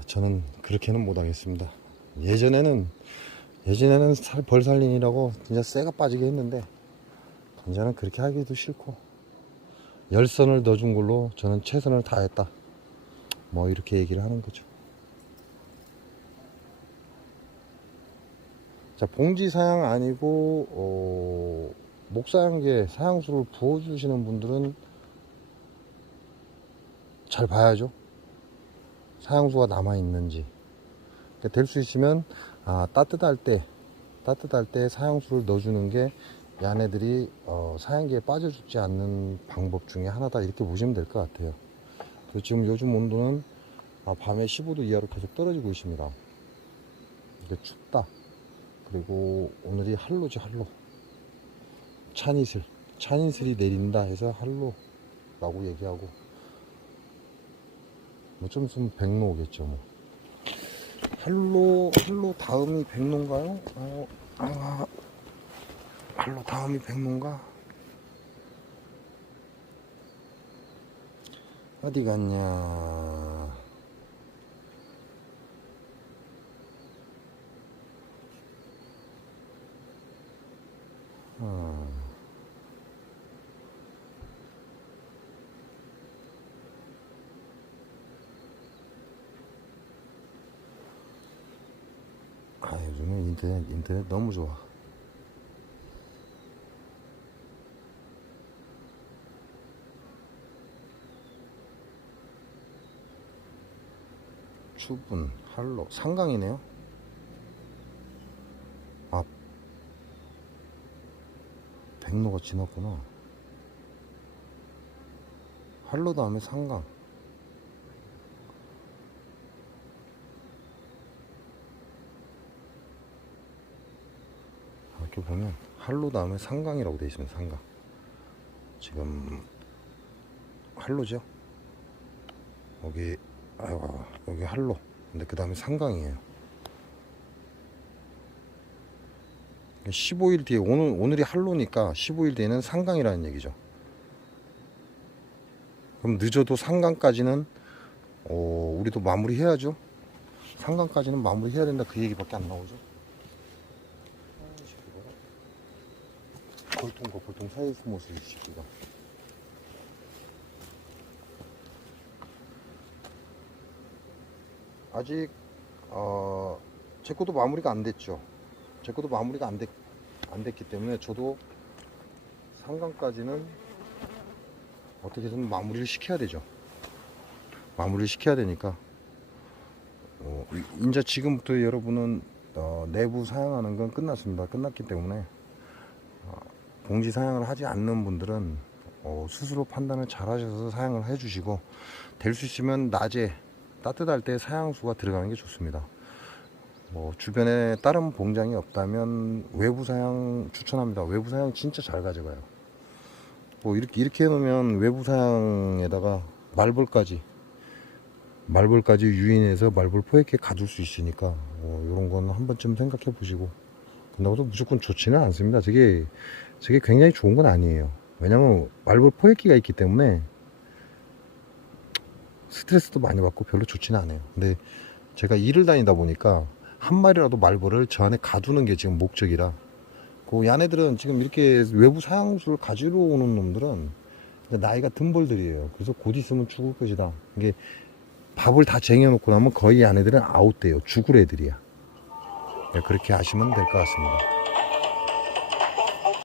저는 그렇게는 못하겠습니다. 예전에는 벌 살린이라고 진짜 쇠가 빠지게 했는데 이제는 그렇게 하기도 싫고 열선을 넣어준 걸로 저는 최선을 다했다, 뭐 이렇게 얘기를 하는 거죠. 자, 봉지 사양 아니고 목사양계 사양수를 부어주시는 분들은 잘 봐야죠. 사양수가 남아있는지. 될 수 있으면 따뜻할 때 사양수를 넣어주는 게 얘네들이 사양기에 빠져 죽지 않는 방법 중에 하나다, 이렇게 보시면 될 것 같아요. 그래서 지금 요즘 온도는 밤에 15도 이하로 계속 떨어지고 있습니다. 이게 춥다. 그리고 오늘이 한로지, 한로. 찬이슬이 내린다 해서 한로라고 얘기하고, 뭐 좀 있으면 백로 오겠죠. 뭐 한로 다음이 백로인가요? 한로 다음이 백로인가? 어디 갔냐? 요즘에 인터넷 너무 좋아. 추분, 한로, 상강이네요. 백로가 지났구나. 한로 다음에 상강. 이렇게 보면 한로 다음에 상강이라고 되어 있습니다. 상강. 지금 할로죠. 여기 아이고 여기 할로. 근데 그 다음에 상강이에요. 15일 뒤에 오늘이 할로니까 15일 뒤에는 상강이라는 얘기죠. 그럼 늦어도 상강까지는 우리도 마무리 해야죠. 상강까지는 마무리 해야 된다 그 얘기밖에 안 나오죠. 골통과 골통 사이에 숨어서 이 새끼가. 아직 제 것도 마무리가 안 됐죠. 제 것도 마무리가 안 됐기 때문에 저도 상강까지는 어떻게든 마무리를 시켜야 되죠. 마무리를 시켜야 되니까 이제 지금부터 여러분은 내부 사양하는 건 끝났습니다. 끝났기 때문에 봉지 사양을 하지 않는 분들은 스스로 판단을 잘 하셔서 사양을 해 주시고, 될 수 있으면 낮에 따뜻할 때 사양수가 들어가는 게 좋습니다. 주변에 다른 봉장이 없다면 외부 사양 추천합니다. 외부 사양 진짜 잘 가져가요. 이렇게 해놓으면 외부 사양에다가 말벌까지 유인해서 말벌 포획해 가둘 수 있으니까 이런 건 한 번쯤 생각해 보시고. 근데 무조건 좋지는 않습니다. 저게 굉장히 좋은 건 아니에요. 왜냐면 말벌 포획기가 있기 때문에 스트레스도 많이 받고 별로 좋지는 않아요. 근데 제가 일을 다니다 보니까 한 마리라도 말벌을 저 안에 가두는 게 지금 목적이라, 그 야네들은 지금 이렇게 외부 사양수를 가지러 오는 놈들은 나이가 든 벌들이에요. 그래서 곧 있으면 죽을 것이다. 이게 밥을 다 쟁여놓고 나면 거의 야네들은 아웃돼요. 죽을 애들이야. 그렇게 아시면 될 것 같습니다.